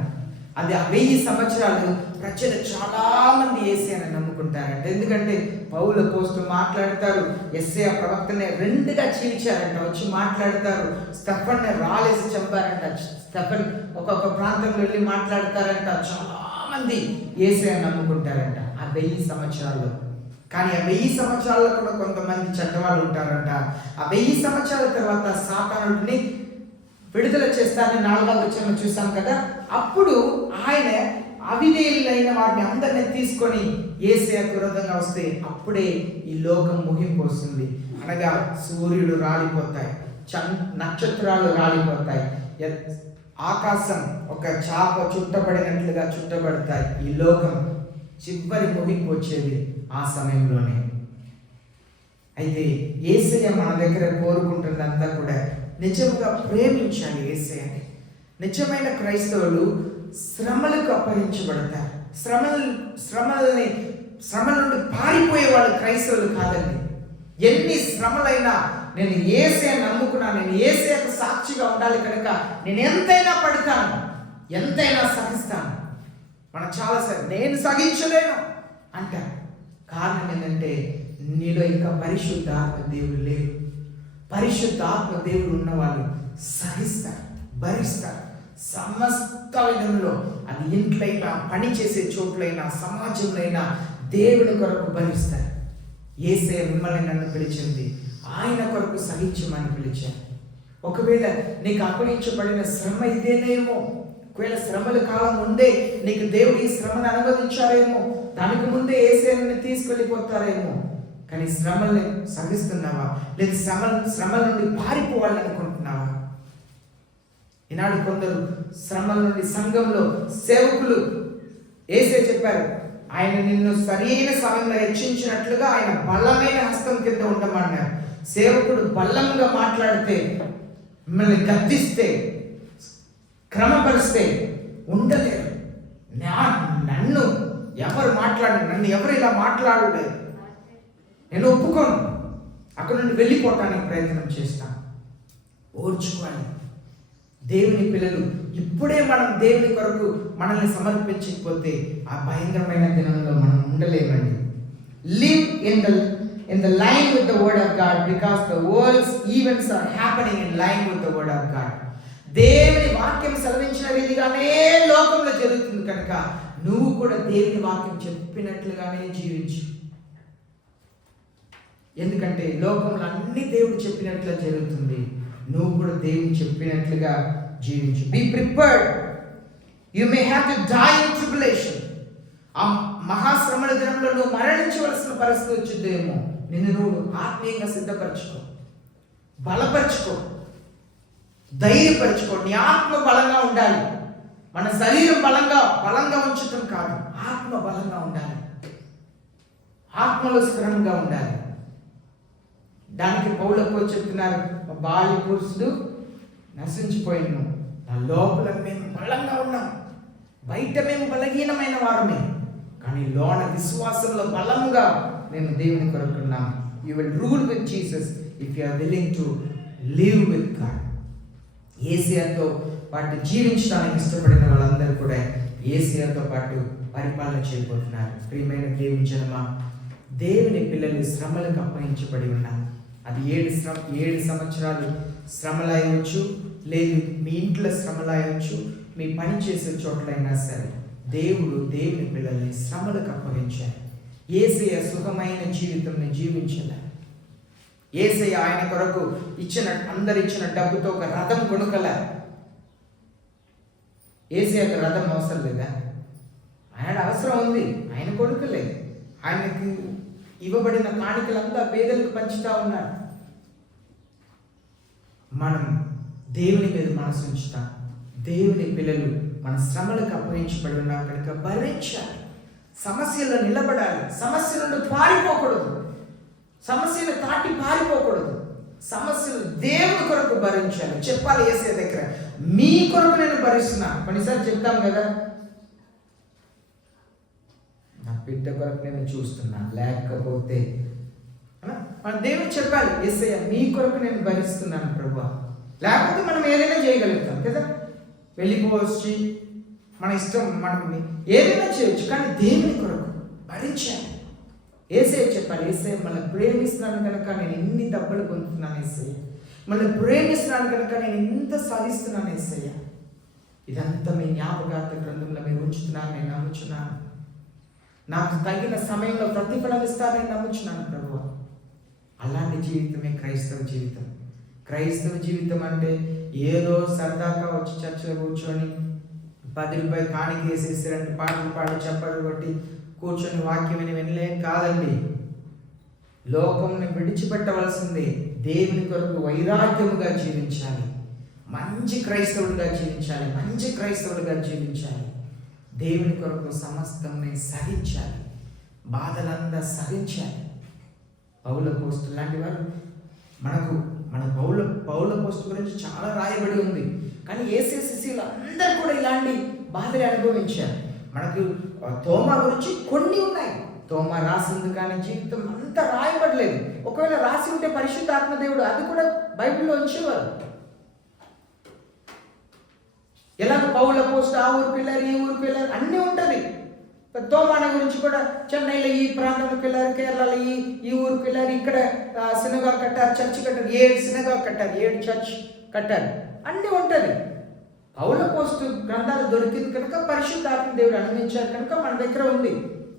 అది 1000 సంవత్సరాలు ప్రజలు చాలా మంది యేసయ్యను నమ్ముకుంటారంట. ఎందుకంటే పౌలు కోసం మాట్లాడతారు, యెషయా ప్రవక్తని 2గా చీల్చారంట, వచ్చి మాట్లాడతారు. స్టెఫన్ని రాలేసి చంపారంట. స్టెఫన్ ఒక్కొక్క ప్రాంతంలో వెళ్ళి మాట్లాడతారంట. చాలా మంది యేసయ్యను నమ్ముకుంటారంట ఆ 1000 సంవత్సరాల్లో. కానీ ఆ 1000 సంవత్సరాల్లో కూడా కొంతమంది చెడ్డవాళ్ళు ఉంటారంట. ఆ 1000 సంవత్సరాల తర్వాత సాతానుడిని విడుదల చేస్తానని 4వ వచనం చూసాం కదా. అప్పుడు ఆయన అవిధేయులైన వారిని అందరినీ తీసుకొని యేసయ్యకు విరోధంగా వస్తే అప్పుడే ఈ లోకం ముగింపు వస్తుంది. అనగా సూర్యుడు రాలిపోతాయి, నక్షత్రాలు రాలిపోతాయి, ఆకాశం ఒక చాప చుట్టబడినట్లుగా చుట్టబడతాయి. ఈ లోకం చివరి ముగింపు వచ్చేది ఆ సమయంలోనే. అయితే యేసయ్య మన దగ్గర కోరుకుంటున్నదంతా కూడా నిజంగా ప్రేమించాలి యేసయ్యని. నిజమైన క్రైస్తవులు శ్రమలకు అప్పగించబడతారు. శ్రమల నుండి పారిపోయే వాళ్ళు క్రైస్తవులు కాదండి. ఎన్ని శ్రమలైనా నేను యేసయ్యని నమ్ముకున్నాను, నేను యేసయ్యకు సాక్షిగా ఉండాలి కనుక నేను ఎంతైనా పడతాను, ఎంతైనా సహిస్తాను. మనం చాలాసార్లు నేను సహించలేను అంటారు. కారణం ఏంటంటే నీలో ఇంకా పరిశుద్ధాత్మ దేవుడు లేరు. పరిశుద్ధాత్మ దేవుడు ఉన్నవాళ్ళు సహిస్తారు, భరిస్తారు. సమస్త విధంలో అది ఇంట్లైనా, పని చేసే చోట్లైనా, సమాజంలో అయినా దేవుని కొరకు భరిస్తారు. యేసయ్య మిమ్మల్ని నన్ను పిలిచింది ఆయన కొరకు సహించమని పిలిచారు. ఒకవేళ నీకు అప్పగించబడిన శ్రమ ఇదేనేమో, ఒకవేళ శ్రమల కాలం ముందే నీకు దేవుడు ఈ శ్రమను అనుమతించారేమో, దానికి ముందే యేసయ్యని తీసుకెళ్ళిపోతారేమో. కానీ శ్రమల్ని సహిస్తున్నావా, లేదా శ్రమల నుండి పారిపోవాలనుకుంటున్నావా? ఈనాడు కొందరు శ్రమల నుండి సంఘంలో సేవకులు యేసయ్య చెప్పారు, ఆయన నిన్ను సరైన సమయంలో హెచ్చించినట్లుగా ఆయన బలమైన హస్తం కింద ఉండమన్నారు. సేవకుడు బలంగా మాట్లాడితే, మిమ్మల్ని గద్దిస్తే, క్రమపరిస్తే ఉండలేరు. నన్ను ఎవరు ఇలా మాట్లాడలేదు, నేను ఒప్పుకోను, అక్కడ నుండి వెళ్ళిపోవటానికి ప్రయత్నం చేస్తాను. ఓర్చుకోవాలి. దేవుని పిల్లలు ఇప్పుడే మనం దేవుని కొరకు మనల్ని సమర్పించకపోతే ఆ భయంకరమైన దినంలో మనం ఉండలేమండి. Live in the line with the word of God, because the world's events are happening in line with the word of God. దేవుని వాక్యం సెలవించిన రీతిగానే లోకంలో జరుగుతుంది కనుక నువ్వు కూడా దేవుని వాక్యం చెప్పినట్లుగానే జీవించు. ఎందుకంటే లోకంలో అన్ని దేవుడు చెప్పినట్లుగా జరుగుతుంది. నువ్వు కూడా దేవుడు చెప్పినట్లుగా జీవించు. Be prepared. You may have to die in tribulation. ఆ మహాశ్రమల దినంలో నువ్వు మరణించవలసిన పరిస్థితి వచ్చిందేమో. నిన్ను నువ్వు ఆత్మీయంగా సిద్ధపరచుకో, బలపరచుకో, ధైర్యపరచుకో. నీ ఆత్మ బలంగా ఉండాలి. మన శరీరం బలంగా ఉంచటం కాదు, ఆత్మ బలంగా ఉండాలి, ఆత్మలో స్థిరంగా ఉండాలి. దానికి పౌలు చెప్తున్నారు, బాల్య పురుషుడు నశించిపోయిను, నా లోపల మేము బలంగా ఉన్నాం, బయట మేము బలహీనమైన వారమే, కానీ లోన విశ్వాసంలో బలంగా నేను దేవుని కొరకున్నాను. You will rule with Jesus if you are willing to live with God. యేసయ్యతో పాటు జీవించడానికి ఇష్టపడిన వాళ్ళందరూ కూడా యేసయ్యతో పాటు పరిపాలన చేయబోతున్నారు. ప్రియమైన దేవుని జనమా, దేవుని పిల్లలు శ్రమలకు అప్పగించబడి ఉన్నారు. అది 7 సంవత్సరాలు శ్రమలు అయ్యవచ్చు, లేదు మీ ఇంట్లో శ్రమలు అయ్యవచ్చు, మీ పని చేసే చోట్లైనా సరే దేవుడు దేవుని పిల్లల్ని శ్రమలకు అప్పగించారు. యేసయ్య సుఖమైన జీవితంని జీవించాలి. యేసయ్య ఆయన కొరకు అందరు ఇచ్చిన డబ్బుతో ఒక రథం కొనుక్కలే. యేసయ్యకు రథం అవసరం లేదా? ఆయన అవసరం ఉంది, ఆయన కొనుక్కలేదు. ఆయనకు ఇవ్వబడిన కాணிకలంతా పేదలకు పంచుతా ఉన్నారు. మనం దేవుని మీద మనసు ఉంచుతాం. దేవుని పిల్లలు మన శ్రమలకు అప్పగించబడి ఉన్నాం కనుక భరించాలి. సమస్యలో నిలబడాలి. సమస్య నుండి పారిపోకూడదు. సమస్యను దాటి పారిపోకూడదు. సమస్యలు దేవుని కొరకు భరించాలి. చెప్పాలి యేసయ్య దగ్గర, మీ కొరకు నేను భరిస్తున్నా. కొన్నిసార్లు చెప్తాం కదా, నా బిడ్డ కొరకు నేను చూస్తున్నా, లేకపోతే మన దేవుడు చెప్పాలి, యేసయ్య మీ కొరకు నేను భరిస్తున్నాను ప్రభువా. లేకపోతే మనం ఏదైనా చేయగలుగుతాం కదా, వెళ్ళిపోవచ్చు, మన ఇష్టం, మనం ఏదైనా చేయొచ్చు. కానీ దేవుని కొరకు భరించాలి. యేసయ్య చెప్పాలి, యేసయ్య మళ్ళీ ప్రేమిస్తున్నాను కనుక నేను ఎన్ని దెబ్బలు పొందుతున్నాను యేసయ్య, మళ్ళీ ప్రేమిస్తున్నాను కనుక నేను ఎంత సాధిస్తున్నాను యేసయ్య. ఇదంతా మీ జ్ఞాపకార్థ గ్రంథంలో మీరు ఉంచుతున్నాను, నేను నమ్ముచున్నాను. నాకు తగిన సమయంలో ప్రతిఫలం ఇస్తానని నమ్ముచున్నాను ప్రభువా. అలాంటి జీవితమే క్రైస్తవ జీవితం. క్రైస్తవ జీవితం అంటే ఏదో సరదాగా వచ్చి చర్చలో కూర్చొని 10 రూపాయలు కాணிక వేసేసి 2 పాటలు పాడి చప్పట్లు కొట్టి కూర్చొని వాక్యం వినలేం కాదండి. లోకంని విడిచిపెట్టవలసిందే. దేవుని కొరకు వైరాగ్యముగా జీవించాలి. మంచి క్రైస్తవుడిగా జీవించాలి. మంచి క్రైస్తవుడిగా జీవించాలి. దేవుని కొరకు సమస్తంని సహించాలి. బాధలంతా సహించాలి. పౌల పోస్టు లాంటి వారు మన పౌల పోస్టు గురించి చాలా రాయబడి ఉంది. కానీ యేసయ్య శిష్యులు అందరూ కూడా ఇలాంటి బాధలు అనుభవించారు. మనకు తోమా గురించి కొన్ని ఉన్నాయి. తోమా రాసింది కానీ జీవితం అంతా రాయబడలేదు. ఒకవేళ రాసి ఉంటే పరిశుద్ధాత్మ దేవుడు అది కూడా బైబిల్లో ఉంచేవారు. ఎలాగ పౌల పోస్ట్ ఆ ఊరికి వెళ్ళారు, ఈ ఊరికి వెళ్ళారు, అన్నీ ఉంటుంది. తోమాన గురించి కూడా చెన్నైలో ఈ ప్రాంతానికి వెళ్ళారు, కేరళలో ఈ ఊరికి వెళ్ళారు, ఇక్కడ సినగా కట్టారు, చర్చ్ కట్టారు, 7 సినగా కట్టారు, 7 చర్చ్ కట్టారు, అన్నీ ఉంటుంది. పౌల పోస్టు గ్రంథాలు దొరికింది కనుక పరిశుద్ధాత్మ దేవుడు అనుమతించారు కనుక మన దగ్గర ఉంది.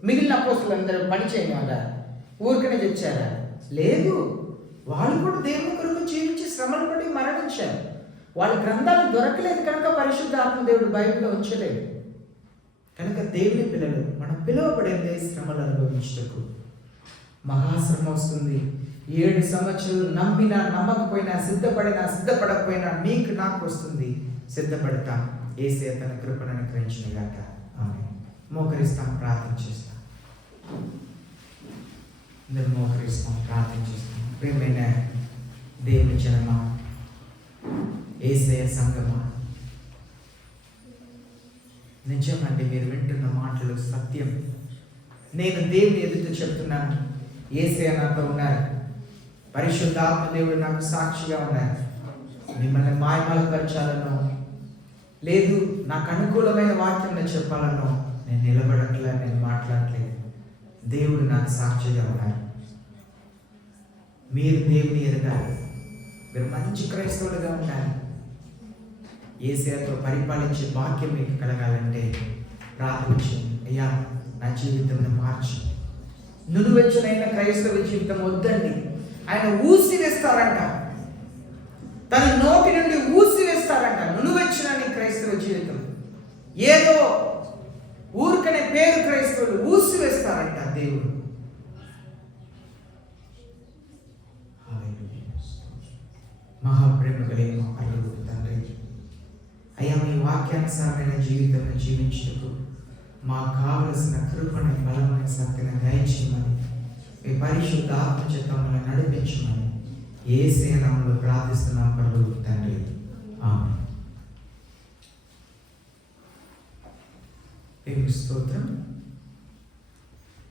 మిగిలిన అపోస్తులు అందరూ పని చేయని వాళ్ళ ఊరికనే తెచ్చారా? లేదు. వాళ్ళు కూడా దేవుని కొరకు జీవించి శ్రమలు పడి మరణించారు. వాళ్ళ గ్రంథాలు దొరకలేదు కనుక పరిశుద్ధాత్మ దేవుడు బైబిల్లో ఉంచలేదు. కనుక దేవుని పిల్లలు మనం పిలువబడేదే శ్రమలు అనుభవించటకు. మహాశ్రమ వస్తుంది. 7 సంవత్సరాలు నమ్మినా నమ్మకపోయినా సిద్ధపడకపోయినా మీకు నాకు వస్తుంది. సిద్ధపడతాం. యేసయ్య తన కృపను అనుగ్రహించిన గాక. ఆమేన్. మోకరిస్తాం, ప్రార్థన చేస్తాం. అందరూ మోకరిస్తాం, ప్రార్థన చేస్తాం. ప్రియమైన దేవుని జనమా, యేసయ్య సంగమా, నిజమండి మీరు వింటున్న మాటలు సత్యం. నేను దేవుని ఎదుట చెప్తున్నాను. యేసయ్య నాతో ఉన్నారు. పరిశుద్ధాత్మ దేవుడు నాకు సాక్షిగా ఉన్నారు. మిమ్మల్ని మాయమాలపరచాలనో లేదు నాకు అనుకూలమైన వాక్యం చెప్పాలనో నేను నిలబడట్లే, నేను మాట్లాడట్లేదు. దేవుడు నాకు సాక్షిగా ఉన్నారు. మీరు దేవుని ఎదగాలి. మీరు మంచి క్రైస్తవులుగా ఉండాలి. యేసయ్యతో పరిపాలించే భాగ్యం మీకు కలగాలంటే ప్రార్థించి, అయ్యా నా జీవితంలో మార్చి. నునువెచ్చనైన క్రైస్తవ జీవితం వద్దండి. ఆయన ఊసివేస్తారంట. తన నోటి నుండి ఊసివేస్తారంట నునువెచ్చనని క్రైస్తవ జీవితం. ఏదో ఊరికనే పేరు క్రైస్తవులు ఊసివేస్తారంట దేవుడు. మహాప్రేమ కలిగిన పరలోకపు తండ్రి, అయ్యా మీ వాక్యానుసారమైన జీవితం జీవించుటకు మాకు కావలసిన కృపణ బలమైన శక్తిని దయచేయమని, మీ పరిశుద్ధ ఆత్మ చేత మమ్మల్ని నడిపించమని యేసయ్య నామములో ప్రార్థిస్తున్నాం పరలోకపు తండ్రి. ఆమేన్. దేవుని స్తోత్రం.